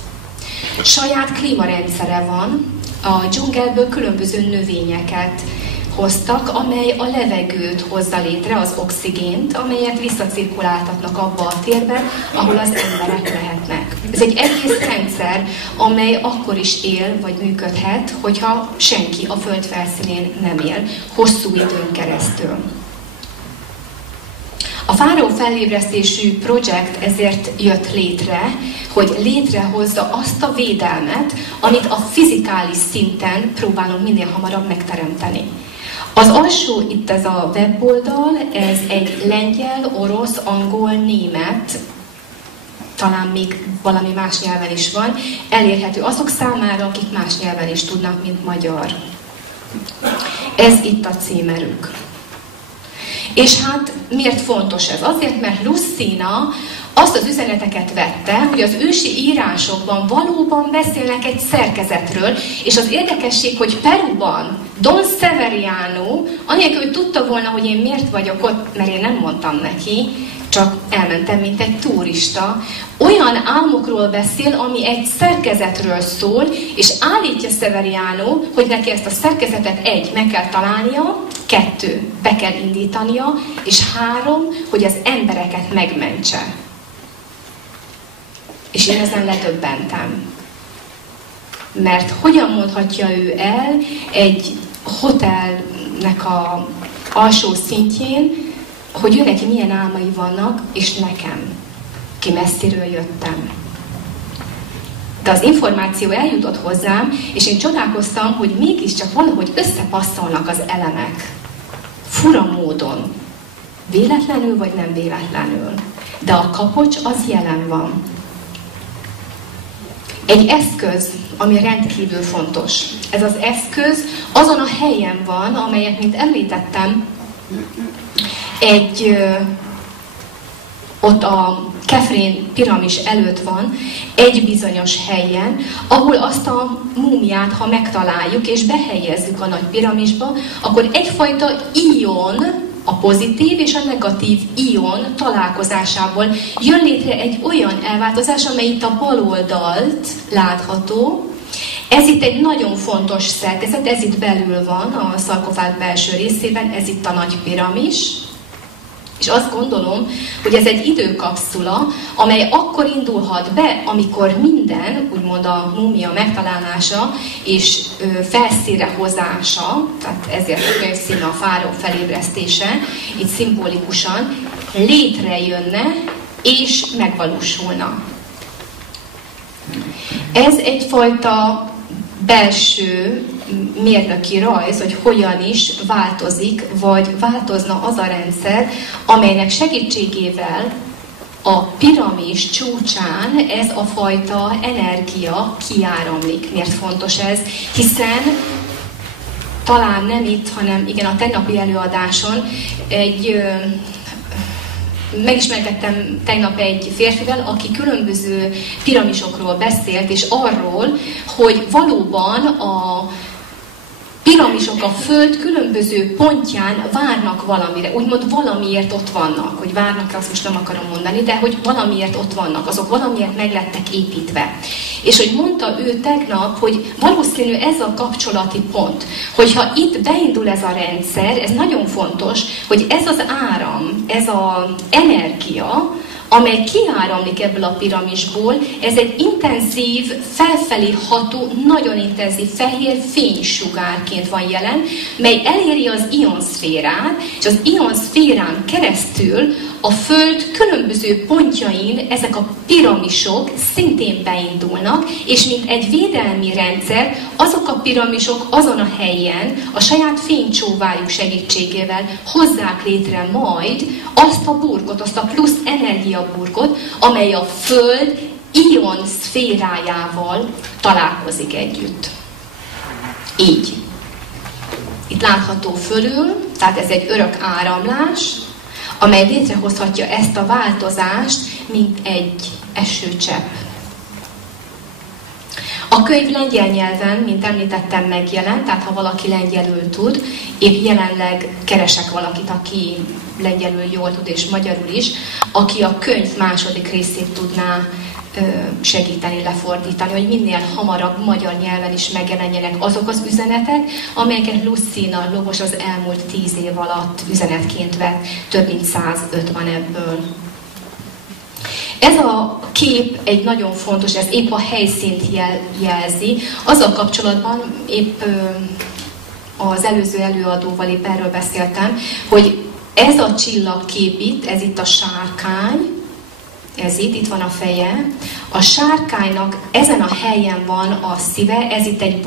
Saját klímarendszere van, a dzsungelből különböző növényeket hoztak, amely a levegőt hozza létre, az oxigént, amelyet visszacirkuláltatnak abba a térbe, ahol az emberek lehetnek. Ez egy egész rendszer, amely akkor is él, vagy működhet, hogyha senki a föld felszínén nem él, hosszú időn keresztül. A fáraó felébresztésű projekt ezért jött létre, hogy létrehozza azt a védelmet, amit a fizikális szinten próbálunk minél hamarabb megteremteni. Az alsó, itt ez a weboldal, ez egy lengyel, orosz, angol, német, talán még valami más nyelven is van, elérhető azok számára, akik más nyelven is tudnak, mint magyar. Ez itt a címerük. És hát miért fontos ez? Azért, mert Lucina azt az üzeneteket vette, hogy az ősi írásokban valóban beszélnek egy szerkezetről, és az érdekesség, hogy Peruban Don Severiano, anélkül, hogy tudta volna, hogy én miért vagyok ott, mert én nem mondtam neki, csak elmentem, mint egy turista, olyan álmokról beszél, ami egy szerkezetről szól, és állítja Severiano, hogy neki ezt a szerkezetet 1. meg kell találnia, 2. be kell indítania, és 3. hogy az embereket megmentse. És én ezen ledöbbentem. Mert hogyan mondhatja ő el egy hotelnek a alsó szintjén, hogy ő neki milyen álmai vannak, és nekem, ki messziről jöttem. De az információ eljutott hozzám, és én csodálkoztam, hogy mégiscsak valahogy összepasszolnak az elemek. Fura módon. Véletlenül vagy nem véletlenül. De a kapocs az jelen van. Egy eszköz, ami rendkívül fontos. Ez az eszköz azon a helyen van, amelyet, mint említettem, ott a Kefrén piramis előtt van, egy bizonyos helyen, ahol azt a múmiát, ha megtaláljuk és behelyezzük a nagy piramisba, akkor egyfajta ion, a pozitív és a negatív ion találkozásából jön létre egy olyan elváltozás, amely itt a bal oldalt látható. Ez itt egy nagyon fontos szerkezet, ez itt belül van, a szarkofág belső részében, ez itt a nagy piramis. És azt gondolom, hogy ez egy időkapszula, amely akkor indulhat be, amikor minden, úgymond a múmia megtalálása és felszínre hozása, tehát ezért a könyvcíme a fáraó felébresztése, itt szimbolikusan létrejönne és megvalósulna. Ez egyfajta belső mérnöki rajz, hogy hogyan is változik, vagy változna az a rendszer, amelynek segítségével a piramis csúcsán ez a fajta energia kiáramlik. Miért fontos ez? Hiszen talán nem itt, hanem igen, a tegnapi előadáson megismerkedtem tegnap egy férfivel, aki különböző piramisokról beszélt, és arról, hogy valóban a piramisok a Föld különböző pontján várnak valamire. Úgymond valamiért ott vannak. Hogy várnak, azt most nem akarom mondani, de hogy valamiért ott vannak. Azok valamiért meg lettek építve. És hogy mondta ő tegnap, hogy valószínű ez a kapcsolati pont. Hogyha itt beindul ez a rendszer, ez nagyon fontos, hogy ez az áram, ez az energia, amely kiáramlik ebből a piramisból. Ez egy intenzív, felfelé ható, nagyon intenzív fehér fénysugárként van jelen, mely eléri az ionszférát, és az ionszférán keresztül a Föld különböző pontjain ezek a piramisok szintén beindulnak, és mint egy védelmi rendszer, azok a piramisok azon a helyen a saját fénycsóvájuk segítségével hozzák létre majd azt a burkot, azt a plusz energiaburkot, amely a Föld ionszférájával találkozik együtt. Így. Itt látható fölül, tehát ez egy örök áramlás, amely létrehozhatja ezt a változást, mint egy esőcsepp. A könyv lengyel nyelven, mint említettem, megjelent, tehát ha valaki lengyelül tud, épp jelenleg keresek valakit, aki lengyelül jól tud, és magyarul is, aki a könyv második részét tudná segíteni, lefordítani, hogy minél hamarabb magyar nyelven is megjelenjenek azok az üzenetek, amelyeket Lucina Lobos az elmúlt 10 év alatt üzenetként vett, több mint 105 van ebből. Ez a kép egy nagyon fontos, ez épp a helyszínt jelzi. Azzal kapcsolatban épp az előző előadóval épp erről beszéltem, hogy ez a csillagkép itt, ez itt a sárkány, ez itt van a feje. A sárkánynak ezen a helyen van a szíve, ez itt egy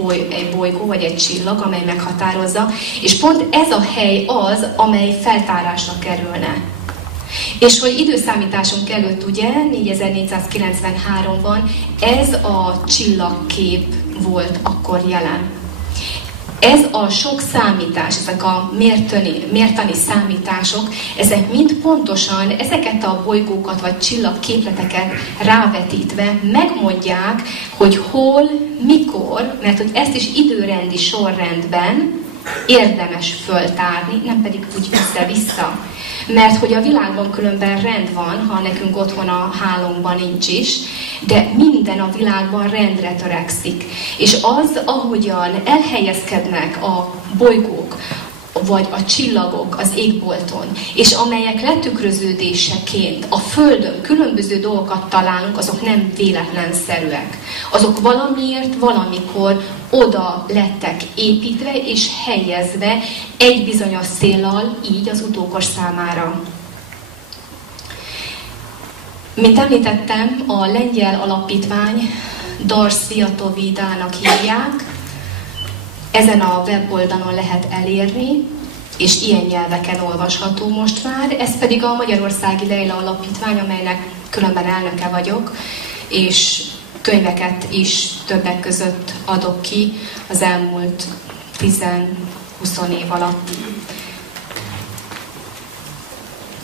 bolygó, vagy egy csillag, amely meghatározza, és pont ez a hely az, amely feltárásra kerülne. És hogy időszámításunk előtt, ugye, 4493-ban ez a csillagkép volt akkor jelen. Ez a sok számítás, ezek a mértani számítások, ezek mind pontosan ezeket a bolygókat vagy csillagképleteket rávetítve megmondják, hogy hol, mikor, mert hogy ezt is időrendi sorrendben érdemes föltárni, nem pedig úgy össze-vissza. Mert hogy a világban különben rend van, ha nekünk otthon a hálónkban nincs is, de minden a világban rendre törekszik. És az, ahogyan elhelyezkednek a bolygók, vagy a csillagok az égbolton, és amelyek letükröződéseként a Földön különböző dolgokat találunk, azok nem véletlenszerűek. Azok valamiért, valamikor oda lettek építve és helyezve egy bizonyos céllal, így az utókor számára. Mint említettem, a lengyel alapítvány Dars Sviatovidának hívják. Ezen a weboldalon lehet elérni, és ilyen nyelveken olvasható most már. Ez pedig a Magyarországi Leila Alapítvány, amelynek különben elnöke vagyok, és könyveket is többek között adok ki az elmúlt 10-20 év alatt.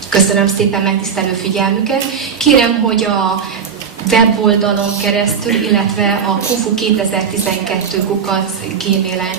Köszönöm szépen megtisztelő figyelmüket. Kérem, hogy a weboldalon keresztül, illetve a kufu2012@gmail-en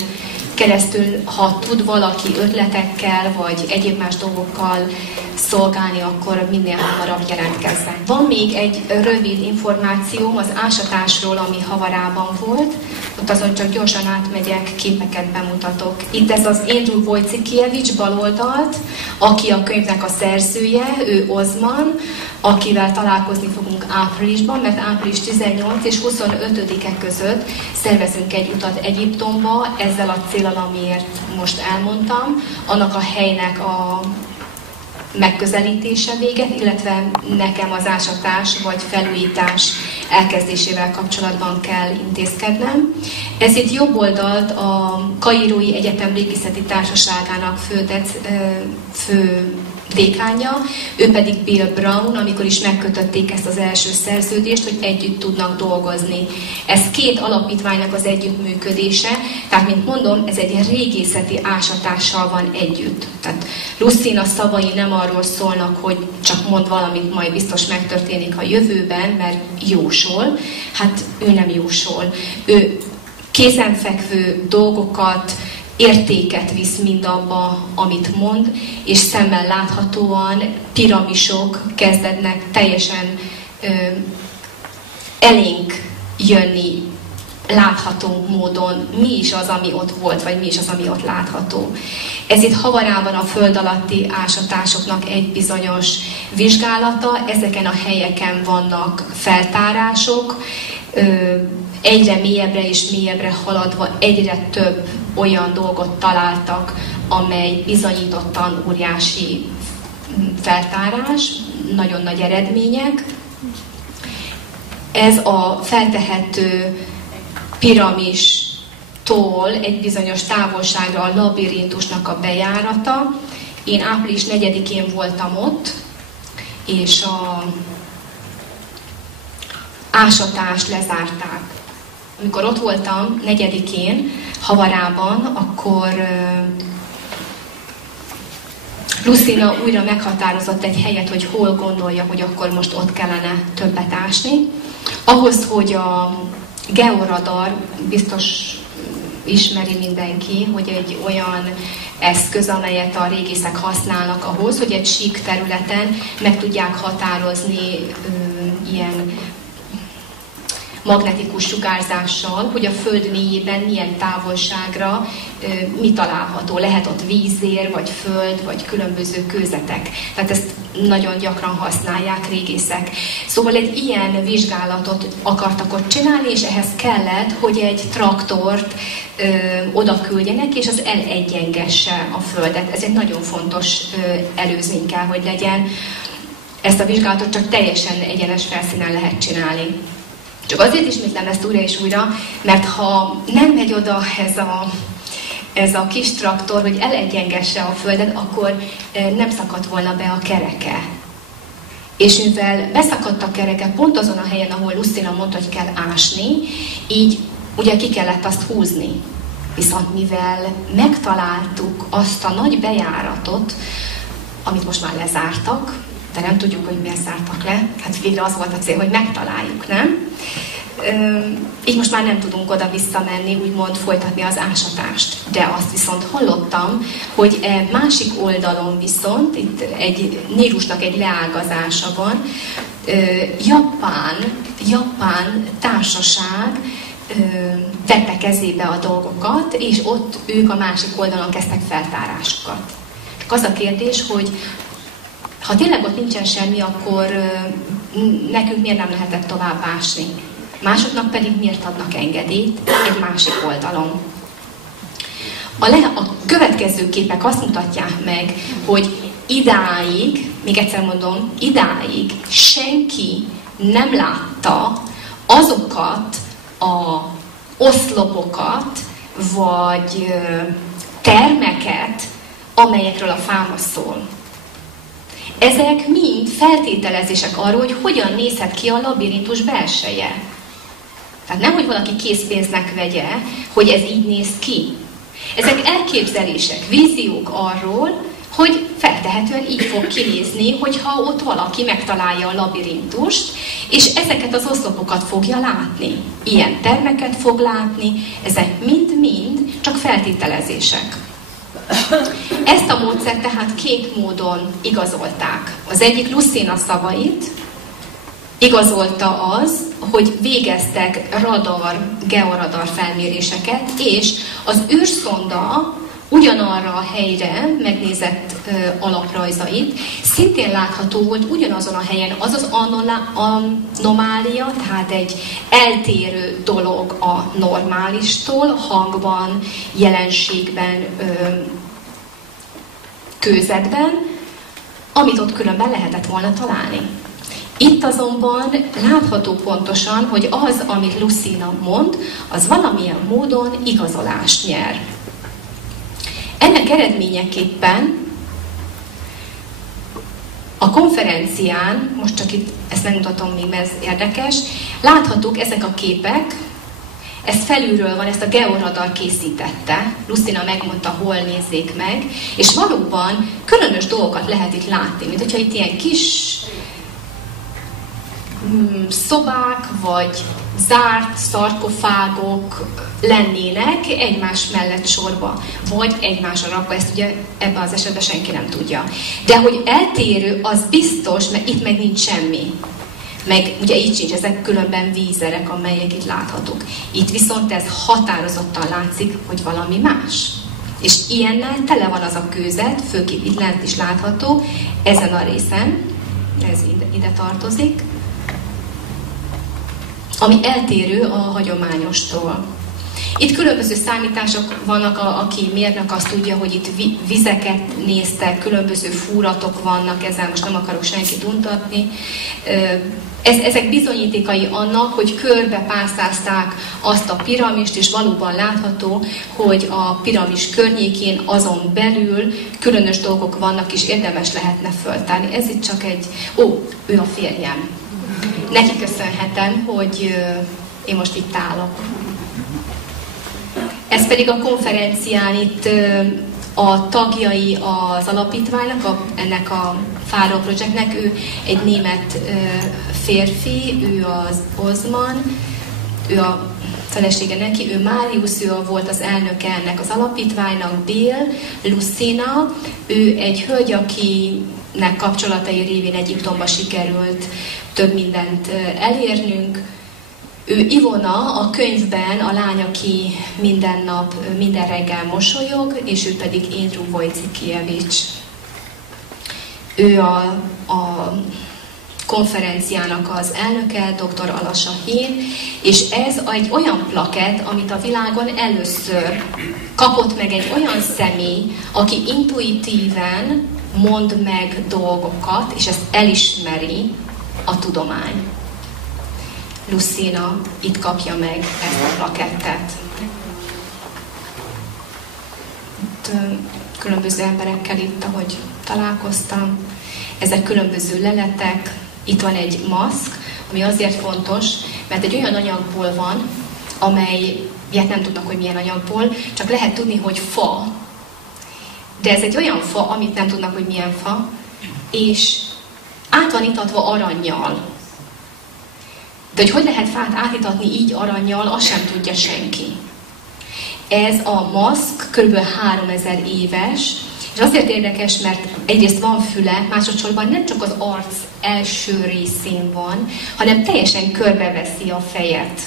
keresztül, ha tud valaki ötletekkel, vagy egyéb más dolgokkal szolgálni, akkor minél hamarabb jelentkezzen. Van még egy rövid információm az ásatásról, ami Havarában volt. Ott azon csak gyorsan átmegyek, képeket bemutatok. Itt ez az Andrew Wojcickiewicz bal oldalt, aki a könyvnek a szerzője, ő Ozman, akivel találkozni fogunk áprilisban, mert április 18 és 25-e között szervezünk egy utat Egyiptomba, ezzel a céllal, amiért most elmondtam, annak a helynek a megközelítése véget, illetve nekem az ásatás vagy felújítás elkezdésével kapcsolatban kell intézkednem. Ez itt jobb oldalt a Kairói Egyetem Régészeti Társaságának fő dékánja, ő pedig Bill Brown, amikor is megkötötték ezt az első szerződést, hogy együtt tudnak dolgozni. Ez két alapítványnak az együttműködése, tehát mint mondom, ez egy régészeti ásatással van együtt. Tehát Lucina szavai nem arról szólnak, hogy csak mond valamit, majd biztos megtörténik a jövőben, mert jósol. Hát ő nem jósol. Ő kézenfekvő dolgokat, értéket visz mindabba, amit mond, és szemmel láthatóan piramisok kezdednek teljesen elénk jönni látható módon mi is az, ami ott volt, vagy mi is az, ami ott látható. Ez itt Havarában a föld alatti ásatásoknak egy bizonyos vizsgálata, ezeken a helyeken vannak feltárások, egyre mélyebbre és mélyebbre haladva egyre több olyan dolgot találtak, amely bizonyítottan óriási feltárás, nagyon nagy eredmények. Ez a feltehető piramistól egy bizonyos távolságra a labirintusnak a bejárata. Én április 4-én voltam ott, és a ásatást lezárták. Amikor ott voltam 4-én Havarában, akkor Lucina újra meghatározott egy helyet, hogy hol gondolja, hogy akkor most ott kellene többet ásni. Ahhoz, hogy a georadar, biztos ismeri mindenki, hogy egy olyan eszköz, amelyet a régészek használnak ahhoz, hogy egy sík területen meg tudják határozni ilyen magnetikus sugárzással, hogy a föld mélyében milyen távolságra mi található. Lehet ott vízér, vagy föld, vagy különböző kőzetek. Tehát ezt nagyon gyakran használják régészek. Szóval egy ilyen vizsgálatot akartak ott csinálni, és ehhez kellett, hogy egy traktort oda küldjenek, és az elegyenegesse a földet. Ez egy nagyon fontos előzmény kell, hogy legyen. Ezt a vizsgálatot csak teljesen egyenes felszínen lehet csinálni. Csak azért ismétlem ezt újra és újra, mert ha nem megy oda ez a kis traktor, hogy elegyenegesse a földet, akkor nem szakadt volna be a kereke. És mivel beszakadt a kereke pont azon a helyen, ahol Lucina mondta, hogy kell ásni, így ugye ki kellett azt húzni. Viszont mivel megtaláltuk azt a nagy bejáratot, amit most már lezártak, de nem tudjuk, hogy miért zártak le. Hát végre az volt a cél, hogy megtaláljuk, nem? Így most már nem tudunk oda visszamenni, úgymond folytatni az ásatást. De azt viszont hallottam, hogy másik oldalon viszont, itt egy Nílusnak egy leágazása van, japán társaság vette kezébe a dolgokat, és ott ők a másik oldalon kezdtek feltárásokat. Csak az a kérdés, hogy ha tényleg ott nincsen semmi, akkor nekünk miért nem lehetett tovább ásni? Másoknak pedig miért adnak engedélyt egy másik oldalon? A következő képek azt mutatják meg, hogy idáig, még egyszer mondom, idáig senki nem látta azokat az oszlopokat, vagy termeket, amelyekről a fáma szól. Ezek mind feltételezések arról, hogy hogyan nézhet ki a labirintus belseje. Tehát nem, hogy valaki készpénznek vegye, hogy ez így néz ki. Ezek elképzelések, víziók arról, hogy feltehetően így fog kinézni, hogyha ott valaki megtalálja a labirintust, és ezeket az oszlopokat fogja látni. Ilyen termeket fog látni, ezek mind-mind csak feltételezések. Ezt a módszert tehát két módon igazolták. Az egyik Lucina szavait igazolta az, hogy végeztek georadar felméréseket, és az űrszonda ugyanarra a helyre megnézett alaprajzait, szintén látható volt ugyanazon a helyen az az anomália, tehát egy eltérő dolog a normálistól, hangban, jelenségben, kőzetben, amit ott különben lehetett volna találni. Itt azonban látható pontosan, hogy az, amit Lucina mond, az valamilyen módon igazolást nyer. Ennek eredményeképpen a konferencián, most csak itt ezt megmutatom még, mert ez érdekes, láthatók ezek a képek, ez felülről van, ezt a georadar készítette, Lucina megmondta, hol nézzék meg, és valóban különös dolgokat lehet itt látni, mint hogyha itt ilyen kis szobák, vagy zárt szarkofágok lennének egymás mellett sorba, vagy egymásra rakva, ezt ugye ebben az esetben senki nem tudja. De hogy eltérő, az biztos, mert itt meg nincs semmi. Meg ugye itt sincs, ezek különben vízerek, amelyek itt láthatók. Itt viszont ez határozottan látszik, hogy valami más. És ilyennel tele van az a kőzet, főképp itt lent is látható, ezen a részen, ez ide tartozik, ami eltérő a hagyományostól. Itt különböző számítások vannak, aki mérnök azt tudja, hogy itt vizeket néztek, különböző fúratok vannak, ezzel most nem akarok senkit untatni. Ezek bizonyítékai annak, hogy körbe pásztázták azt a piramist, és valóban látható, hogy a piramis környékén, azon belül különös dolgok vannak, és érdemes lehetne föltárni. Ez itt csak egy... ő a férjem. Neki köszönhetem, hogy én most itt állok. Ez pedig a konferencián itt a tagjai az alapítványnak, ennek a Fáraó Projektnek, ő egy német férfi, ő az Osman, ő a felesége neki, ő Máriusz, ő volt az elnöke ennek az alapítványnak, Bill, Lucina, ő egy hölgy, akinek kapcsolatai révén Egyiptomba sikerült több mindent elérnünk. Ő Ivona, a könyvben a lány, aki minden nap, minden reggel mosolyog, és ő pedig Andrew Wojcickiewicz. Ő a konferenciának az elnöke, dr. Ala Sahin, és ez egy olyan plakett, amit a világon először kapott meg egy olyan személy, aki intuitíven mond meg dolgokat, és ezt elismeri a tudomány. Lucina itt kapja meg ezt a plakettet. Itt különböző emberekkel itt, ahogy találkoztam. Ezek különböző leletek. Itt van egy maszk, ami azért fontos, mert egy olyan anyagból van, amely, ilyet nem tudnak, hogy milyen anyagból, csak lehet tudni, hogy fa. De ez egy olyan fa, amit nem tudnak, hogy milyen fa, és át van itatva arannyal. De hogy lehet fát átítatni így arannyal, azt sem tudja senki. Ez a maszk kb. 3000 éves, és azért érdekes, mert egyrészt van füle, másodszorban nem csak az arc első részén van, hanem teljesen körbeveszi a fejet.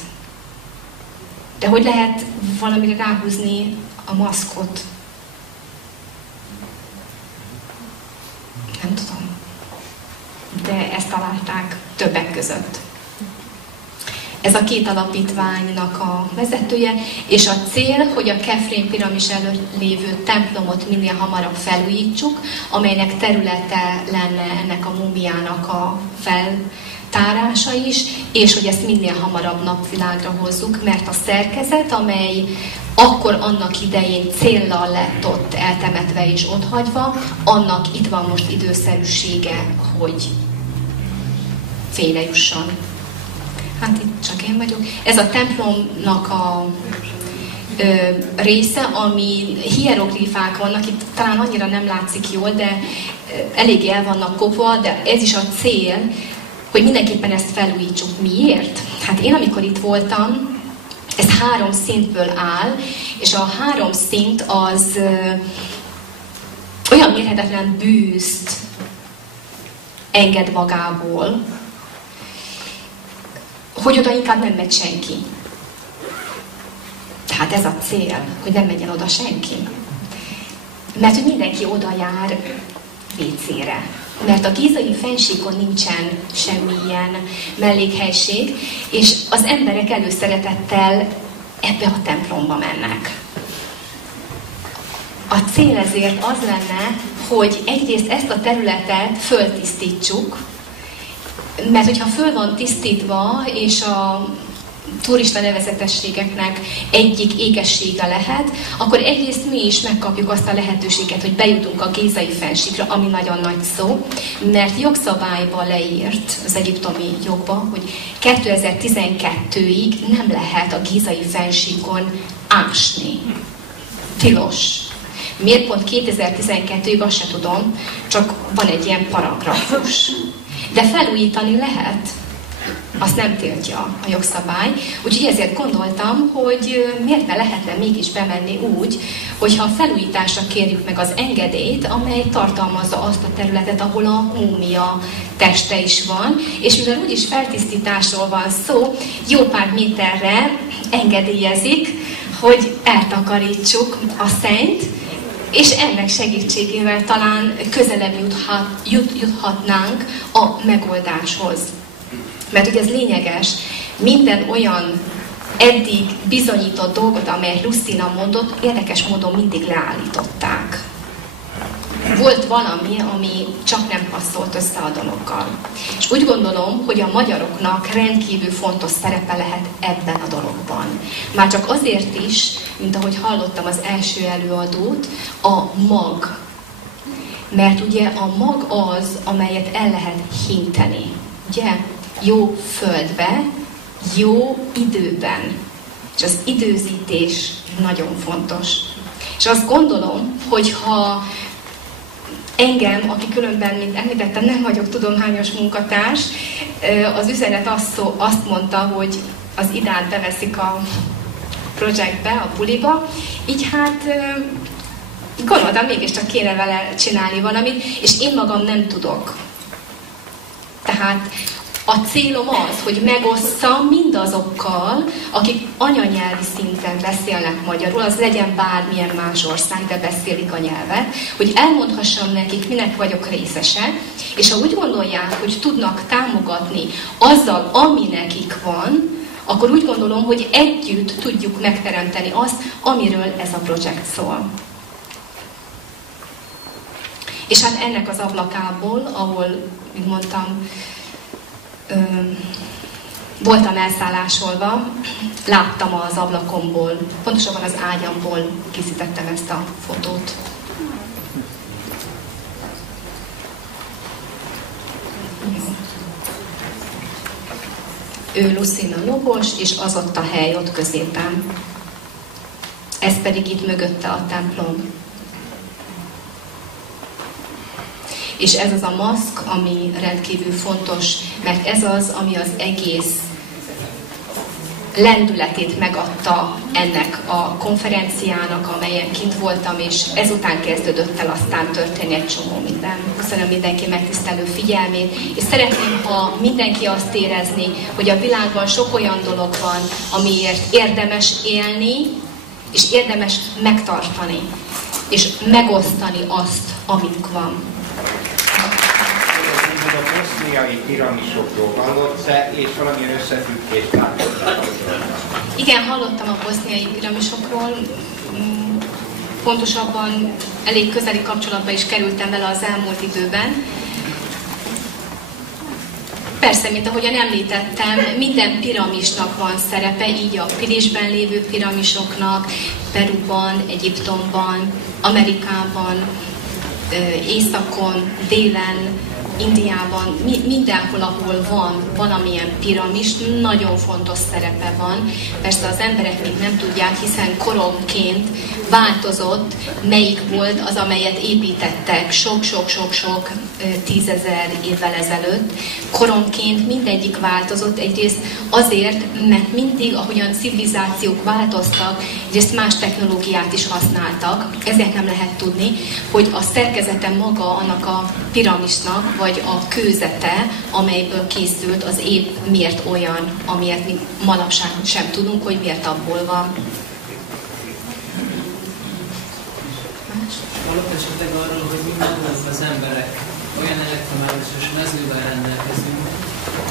De hogy lehet valamire ráhúzni a maszkot? Nem tudom. De ezt találták többek között. Ez a két alapítványnak a vezetője, és a cél, hogy a Kefrén piramis előtt lévő templomot minél hamarabb felújítsuk, amelynek területe lenne ennek a múmiának a feltárása is, és hogy ezt minél hamarabb napvilágra hozzuk, mert a szerkezet, amely akkor annak idején céllal lett ott eltemetve és otthagyva, annak itt van most időszerűsége, hogy félrejusson. Hát itt csak én vagyok. Ez a templomnak a része, ami hieroglifák vannak, itt talán annyira nem látszik jól, de eléggé el vannak kopva, de ez is a cél, hogy mindenképpen ezt felújítsuk. Miért? Hát én amikor itt voltam, ez 3 szintből áll, és a 3 szint az olyan mérhetetlen bűzt enged magából, hogy oda inkább nem megy senki. Tehát ez a cél, hogy nem menjen oda senki. Mert hogy mindenki oda jár WC-re. Mert a gízai fennsíkon nincsen semmilyen mellékhelység, és az emberek előszeretettel ebbe a templomba mennek. A cél ezért az lenne, hogy egyrészt ezt a területet föltisztítsuk, mert hogyha föl van tisztítva, és a turista nevezetességeknek egyik ékessége lehet, akkor egyrészt mi is megkapjuk azt a lehetőséget, hogy bejutunk a gízai fennsíkra, ami nagyon nagy szó, mert jogszabályba leírt az egyiptomi jogba, hogy 2012-ig nem lehet a gízai fennsíkon ásni. Tilos. Miért pont 2012-ig, azt se tudom, csak van egy ilyen paragrafus. De felújítani lehet. azt nem tiltja a jogszabály. Úgyhogy ezért gondoltam, hogy miért ne lehetne mégis bemenni úgy, hogyha a felújításra kérjük meg az engedélyt, amely tartalmazza azt a területet, ahol a múmia teste is van, és mivel úgyis feltisztításról van szó, jó pár méterre engedélyezik, hogy eltakarítsuk a szennyt, és ennek segítségével talán közelebb juthatnánk a megoldáshoz. Mert ugye ez lényeges, minden olyan eddig bizonyított dolgot, amelyet Lucina mondott, érdekes módon mindig leállították. Volt valami, ami csak nem passzolt össze a dologgal. És úgy gondolom, hogy a magyaroknak rendkívül fontos szerepe lehet ebben a dologban. Már csak azért is, mint ahogy hallottam az első előadót, a mag. Mert ugye a mag az, amelyet el lehet hinteni. Ugye? Jó földbe, jó időben. És az időzítés nagyon fontos. És azt gondolom, hogy ha engem, aki különben, mint említettem, nem vagyok tudományos munkatárs, az üzenet azt mondta, hogy az idát beveszik a projektbe, a buliba, így hát gondoltam, mégiscsak kéne vele csinálni valamit, és én magam nem tudok. Tehát a célom az, hogy megosszam mindazokkal, akik anyanyelvi szinten beszélnek magyarul, az legyen bármilyen más ország, de beszélik a nyelvet, hogy elmondhassam nekik, minek vagyok részese, és ha úgy gondolják, hogy tudnak támogatni azzal, ami nekik van, akkor úgy gondolom, hogy együtt tudjuk megteremteni azt, amiről ez a projekt szól. És hát ennek az ablakából, ahol, mint mondtam, voltam elszállásolva, láttam az ablakomból, pontosabban az ágyamból készítettem ezt a fotót. Ő Lucina Lobos, és az ott a hely ott középen. Ez pedig itt mögötte a templom. És ez az a maszk, ami rendkívül fontos, mert ez az, ami az egész lendületét megadta ennek a konferenciának, amelyen kint voltam, és ezután kezdődött el aztán történni egy csomó minden. Köszönöm mindenki megtisztelő figyelmét, és szeretném, ha mindenki azt érezni, hogy a világban sok olyan dolog van, amiért érdemes élni, és érdemes megtartani, és megosztani azt, amink van. A boszniai piramisokról hallott-e, és valamilyen összefüggést látott? Igen, hallottam a boszniai piramisokról. Pontosabban elég közeli kapcsolatba is kerültem vele az elmúlt időben. Persze, mint ahogyan említettem, minden piramisnak van szerepe, így a Pilisben lévő piramisoknak, Peruban, Egyiptomban, Amerikában, északon, délen, Indiában, mindenhol, ahol van valamilyen piramis, nagyon fontos szerepe van. Persze az emberek még nem tudják, hiszen koronként változott, melyik volt az, amelyet építettek sok-sok-sok-sok 10 000 évvel ezelőtt. Koronként mindegyik változott, egyrészt azért, mert mindig, ahogyan civilizációk változtak, egyrészt más technológiát is használtak. Ezért nem lehet tudni, hogy a szerkezete maga annak a piramisnak, vagy a kőzete, amelyből készült, az épp miért olyan, amiért mi manapság sem tudunk, hogy miért abból van. Hallott esetleg arról, hogy mi magunk az emberek olyan elektromágneses mezővel rendelkezünk,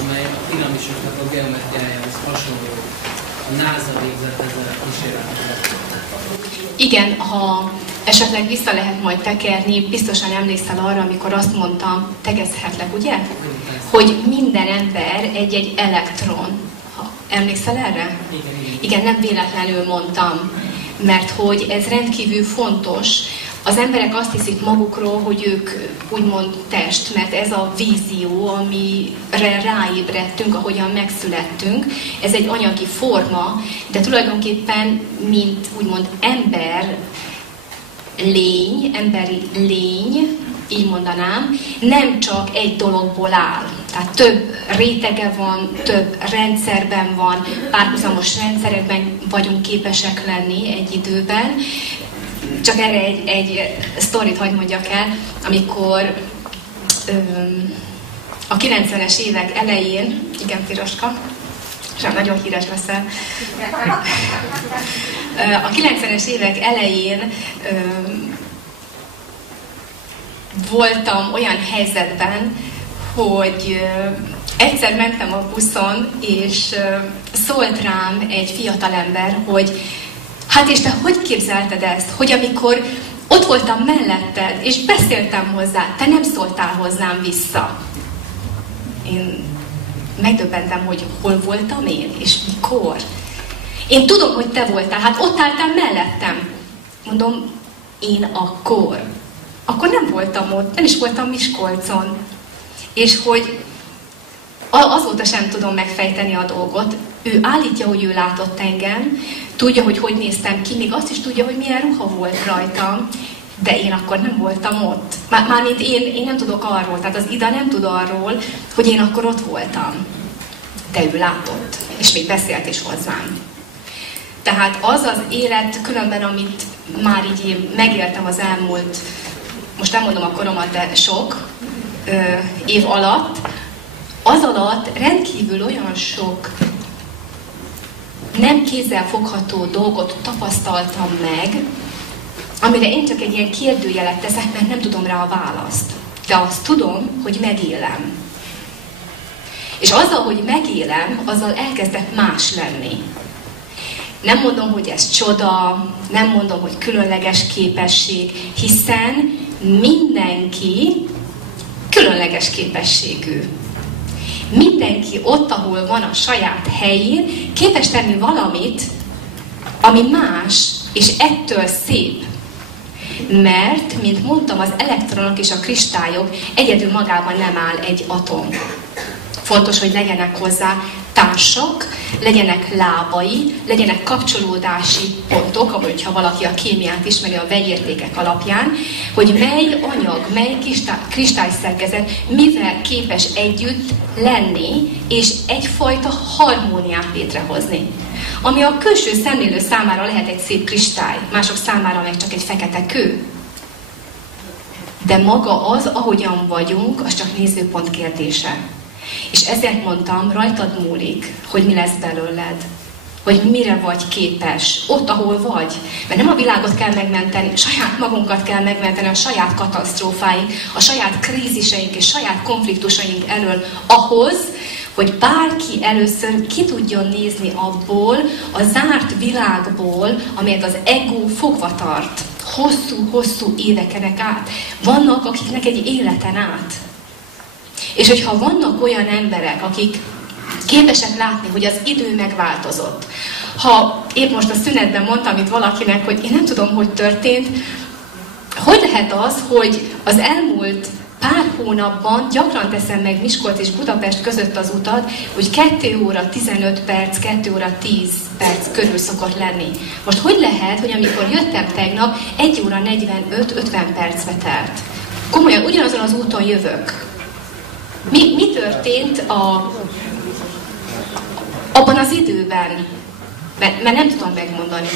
amely a piramisoknak a geometriájához hasonló. A NASA végzett ezzel a kísérletet. Igen, ha esetleg vissza lehet majd tekerni, biztosan emlékszel arra, amikor azt mondtam, tegezhetlek, ugye? Hogy minden ember egy-egy elektron. Emlékszel erre? Igen, nem véletlenül mondtam, mert hogy ez rendkívül fontos. Az emberek azt hiszik magukról, hogy ők úgymond test, mert ez a vízió, amire ráébredtünk, ahogyan megszülettünk, ez egy anyagi forma, de tulajdonképpen, mint úgymond emberi lény, így mondanám, nem csak egy dologból áll. Tehát több rétege van, több rendszerben van, párhuzamos rendszerekben vagyunk képesek lenni egy időben. Csak erre egy sztorit hadd mondjak el, amikor a 90-es évek elején, igen, Piroska, sem nagyon híres leszel. A 90-es évek elején voltam olyan helyzetben, hogy egyszer mentem a buszon, és szólt rám egy fiatalember, hogy hát és te hogy képzelted ezt, hogy amikor ott voltam melletted, és beszéltem hozzá, te nem szóltál hozzám vissza. Én megdöbbentem, hogy hol voltam én, és mikor. Én tudom, hogy te voltál, hát ott álltál mellettem. Mondom, én akkor nem voltam ott, nem is voltam Miskolcon. És hogy azóta sem tudom megfejteni a dolgot. Ő állítja, hogy ő látott engem, tudja, hogy néztem ki, még azt is tudja, hogy milyen ruha volt rajtam, de én akkor nem voltam ott. Mármint én nem tudok arról, tehát az Ida nem tud arról, hogy én akkor ott voltam. De ő látott, és még beszélt is hozzám. Tehát az az élet különben, amit már így én megéltem az elmúlt, most nem mondom a koromat, de sok év alatt, az alatt rendkívül olyan sok nem kézzelfogható dolgot tapasztaltam meg, amire én csak egy ilyen kérdőjelet teszek, mert nem tudom rá a választ. De azt tudom, hogy megélem. És azzal, hogy megélem, azzal elkezdek más lenni. Nem mondom, hogy ez csoda, nem mondom, hogy különleges képesség, hiszen mindenki különleges képességű. Mindenki ott, ahol van a saját helyén, képes tenni valamit, ami más, és ettől szép. Mert, mint mondtam, az elektronok és a kristályok egyedül magában nem áll egy atom. Fontos, hogy legyenek hozzá társak, legyenek lábai, legyenek kapcsolódási pontok, hogyha valaki a kémiát ismeri a vegyértékek alapján, hogy mely anyag, mely kristályszerkezet mivel képes együtt lenni, és egyfajta harmóniát létrehozni. Ami a külső szemlélő számára lehet egy szép kristály, mások számára meg csak egy fekete kő. De maga az, ahogyan vagyunk, az csak nézőpont kérdése. És ezért mondtam, rajtad múlik, hogy mi lesz belőled. Hogy mire vagy képes, ott, ahol vagy. Mert nem a világot kell megmenteni, saját magunkat kell megmenteni, a saját katasztrófáink, a saját kríziseink és saját konfliktusaink elől ahhoz, hogy bárki először ki tudjon nézni abból a zárt világból, amelyet az ego fogva tart. Hosszú éveken át. Vannak, akiknek egy életen át. És hogyha vannak olyan emberek, akik képesek látni, hogy az idő megváltozott. Ha épp most a szünetben mondtam itt valakinek, hogy én nem tudom, hogy történt, hogy lehet az, hogy az elmúlt pár hónapban gyakran teszem meg Miskolc és Budapest között az utat, hogy 2 óra 15 perc, 2 óra 10 perc körül szokott lenni. Most hogy lehet, hogy amikor jöttem tegnap, 1 óra 45-50 percbe telt? Komolyan, ugyanazon az úton jövök. Mi történt abban az időben? Mert nem tudom megmondani.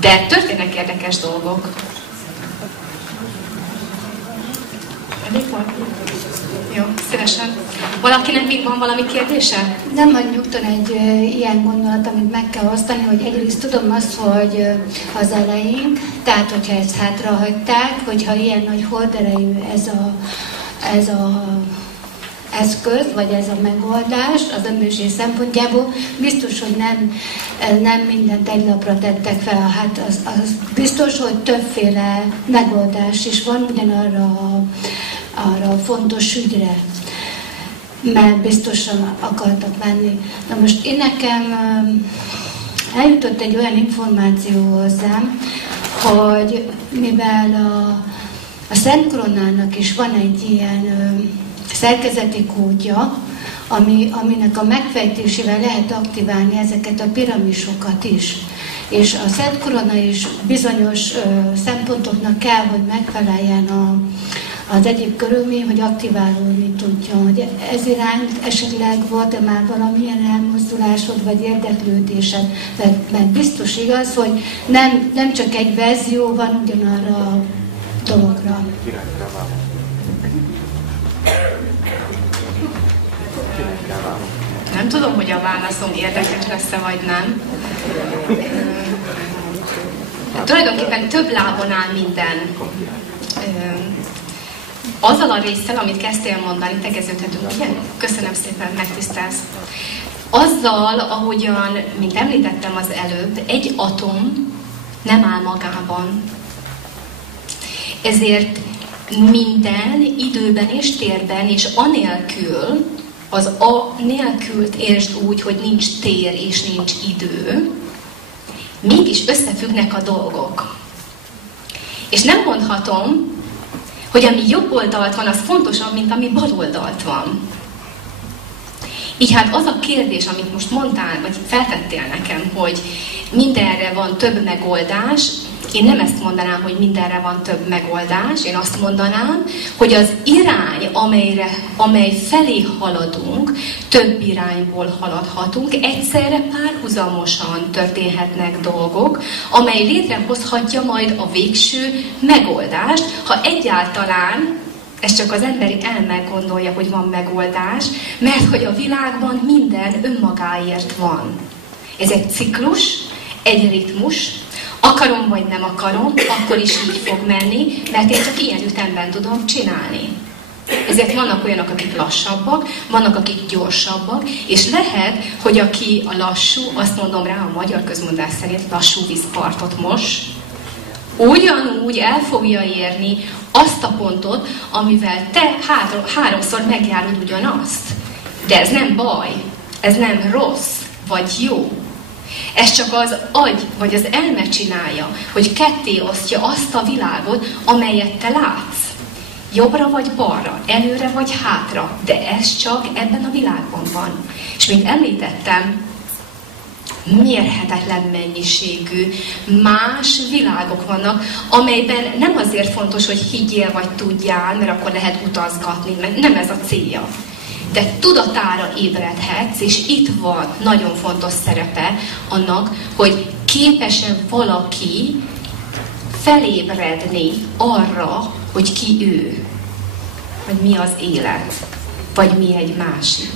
De történnek érdekes dolgok. Elég van? Jó, szívesen. Valakinek még van valami kérdése? Nem vagy nyugton egy ilyen gondolat, amit meg kell osztani, hogy egyrészt tudom azt, hogy az elején, tehát hogyha ezt hátrahagyták, hogyha ilyen nagy horderejű ez a eszköz, vagy ez a megoldás az emberiség szempontjából, biztos, hogy nem mindent egy lapra tettek fel. Hát az biztos, hogy többféle megoldás is van ugyanarra arra a fontos ügyre, mert biztosan akartak menni. Na most én nekem eljutott egy olyan információ hozzám, hogy mivel a Szent Koronának is van egy ilyen szerkezeti kódja, aminek a megfejtésével lehet aktiválni ezeket a piramisokat is. És a Szent Korona is bizonyos szempontoknak kell, hogy megfeleljen az egyik körülmény, hogy aktiválódni tudjon, hogy ez iránt esetleg volt-e már valamilyen elmozdulásod, vagy érdeklődésed, mert biztos igaz, hogy nem csak egy verzió van ugyanarra a dologra. Nem tudom, hogy a válaszom érdekes lesz-e, vagy nem. Tulajdonképpen több lábon áll minden. Azzal a résszel, amit kezdtél mondani, tegeződhetünk, ugye? Köszönöm szépen, megtisztelsz. Azzal, ahogyan, mint említettem az előbb, egy atom nem áll magában. Ezért minden időben és térben, és anélkül, az a nélkült értsd úgy, hogy nincs tér és nincs idő, mégis összefüggnek a dolgok. És nem mondhatom, hogy ami jobb oldalt van, az fontosabb, mint ami bal oldalt van. Így hát az a kérdés, amit most mondtál, vagy feltettél nekem, hogy mindenre van több megoldás, én nem ezt mondanám, hogy mindenre van több megoldás, én azt mondanám, hogy az irány, amely felé haladunk, több irányból haladhatunk, egyszerre párhuzamosan történhetnek dolgok, amely létrehozhatja majd a végső megoldást, ha egyáltalán ez csak az emberi elme gondolja, hogy van megoldás, mert hogy a világban minden önmagáért van. Ez egy ciklus, egy ritmus, akarom vagy nem akarom, akkor is így fog menni, mert én csak ilyen ütemben tudom csinálni. Ezért vannak olyanok, akik lassabbak, vannak, akik gyorsabbak, és lehet, hogy aki a lassú, azt mondom rá a magyar közmondás szerint, lassú vízpartot mos, ugyanúgy el fogja érni azt a pontot, amivel te háromszor megjárod ugyanazt. De ez nem baj, ez nem rossz, vagy jó. Ez csak az agy, vagy az elme csinálja, hogy ketté osztja azt a világot, amelyet te látsz. Jobbra vagy balra, előre vagy hátra, de ez csak ebben a világban van. És mint említettem, mérhetetlen mennyiségű más világok vannak, amelyben nem azért fontos, hogy higgyél vagy tudjál, mert akkor lehet utazgatni, mert nem ez a célja. De tudatára ébredhetsz, és itt van nagyon fontos szerepe annak, hogy képes-e valaki felébredni arra, hogy ki ő, vagy mi az élet, vagy mi egy másik.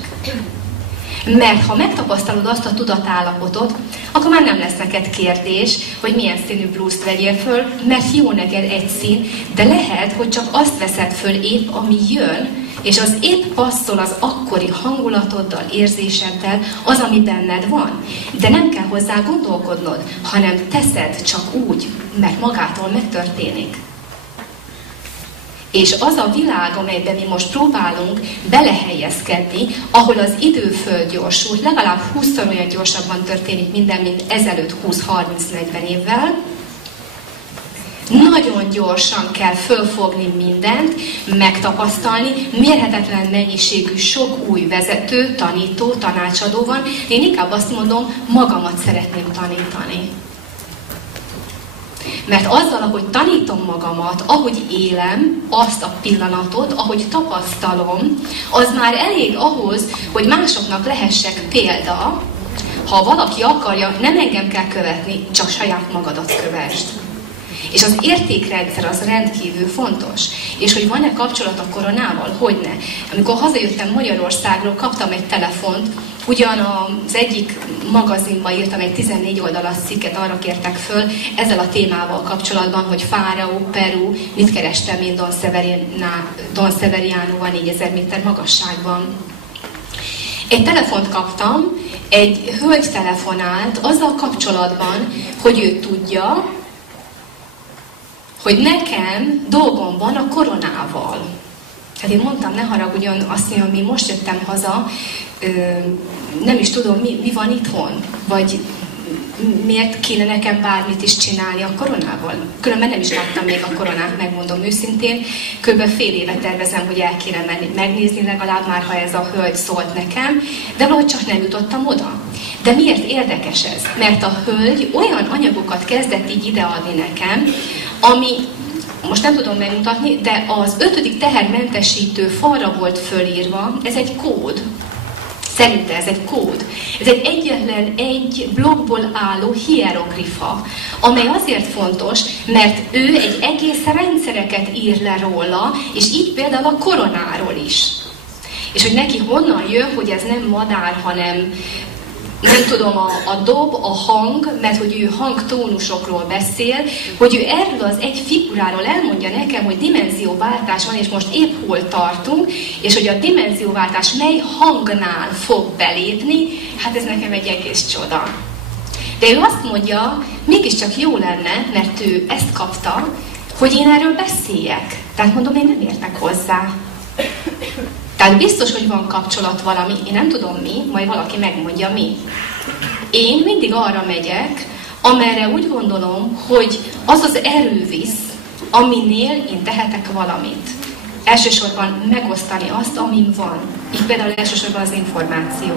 Mert ha megtapasztalod azt a tudatállapotot, akkor már nem lesz neked kérdés, hogy milyen színű blúzt vegyél föl, mert jó neked egy szín, de lehet, hogy csak azt veszed föl épp, ami jön, és az épp passzol az akkori hangulatoddal, érzéseddel, az, ami benned van. De nem kell hozzá gondolkodnod, hanem teszed csak úgy, mert magától megtörténik. És az a világ, amelyben mi most próbálunk belehelyezkedni, ahol az idő fölgyorsul, legalább 20-szor olyan gyorsabban történik minden, mint ezelőtt 20-30-40 évvel, nagyon gyorsan kell fölfogni mindent, megtapasztalni, mérhetetlen mennyiségű sok új vezető, tanító, tanácsadó van. Én inkább azt mondom, magamat szeretném tanítani. Mert azzal, ahogy tanítom magamat, ahogy élem azt a pillanatot, ahogy tapasztalom, az már elég ahhoz, hogy másoknak lehessek példa. Ha valaki akarja, nem engem kell követni, csak saját magadat kövesd. És az értékrendszer az rendkívül fontos. És hogy van-e kapcsolat a koronával? Hogyne. Amikor hazajöttem Magyarországról, kaptam egy telefont, ugyan az egyik magazinban írtam egy 14 oldalas cikket, arra kértek föl ezzel a témával kapcsolatban, hogy Fáraó, Peru, mit kerestem én Don Severiano-val 4000 méter magasságban. Egy telefont kaptam, egy hölgy telefonált azzal kapcsolatban, hogy ő tudja, hogy nekem dolgom van a koronával. Hát én mondtam, ne haragudjon, azt mondja, mi most jöttem haza, nem is tudom, mi van itthon, vagy miért kéne nekem bármit is csinálni a koronával. Különben nem is láttam még a koronát, megmondom őszintén. Kb. Fél éve tervezem, hogy el kéne menni megnézni legalább már, ha ez a hölgy szólt nekem, de valahogy csak nem jutottam oda. De miért érdekes ez? Mert a hölgy olyan anyagokat kezdett így ideadni nekem, ami most nem tudom megmutatni, de az 5. tehermentesítő falra volt fölírva, ez egy kód. Szerinte ez egy kód. Ez egy egyetlen egy blokkból álló hierogrifa, amely azért fontos, mert ő egy egész rendszereket ír le róla, és így például a koronáról is. És hogy neki honnan jön, hogy ez nem madár, hanem nem tudom, a dob, a hang, mert hogy ő hangtónusokról beszél, hogy ő erről az egy figuráról elmondja nekem, hogy dimenzióváltás van, és most épp hol tartunk, és hogy a dimenzióváltás mely hangnál fog belépni, hát ez nekem egy egész csoda. De ő azt mondja, mégiscsak jó lenne, mert ő ezt kapta, hogy én erről beszéljek. Tehát mondom, én nem értek hozzá. Tehát biztos, hogy van kapcsolat valami, én nem tudom mi, majd valaki megmondja mi. Én mindig arra megyek, amerre úgy gondolom, hogy az az erő visz, aminél én tehetek valamit. Elsősorban megosztani azt, amin van. Így például elsősorban az információ.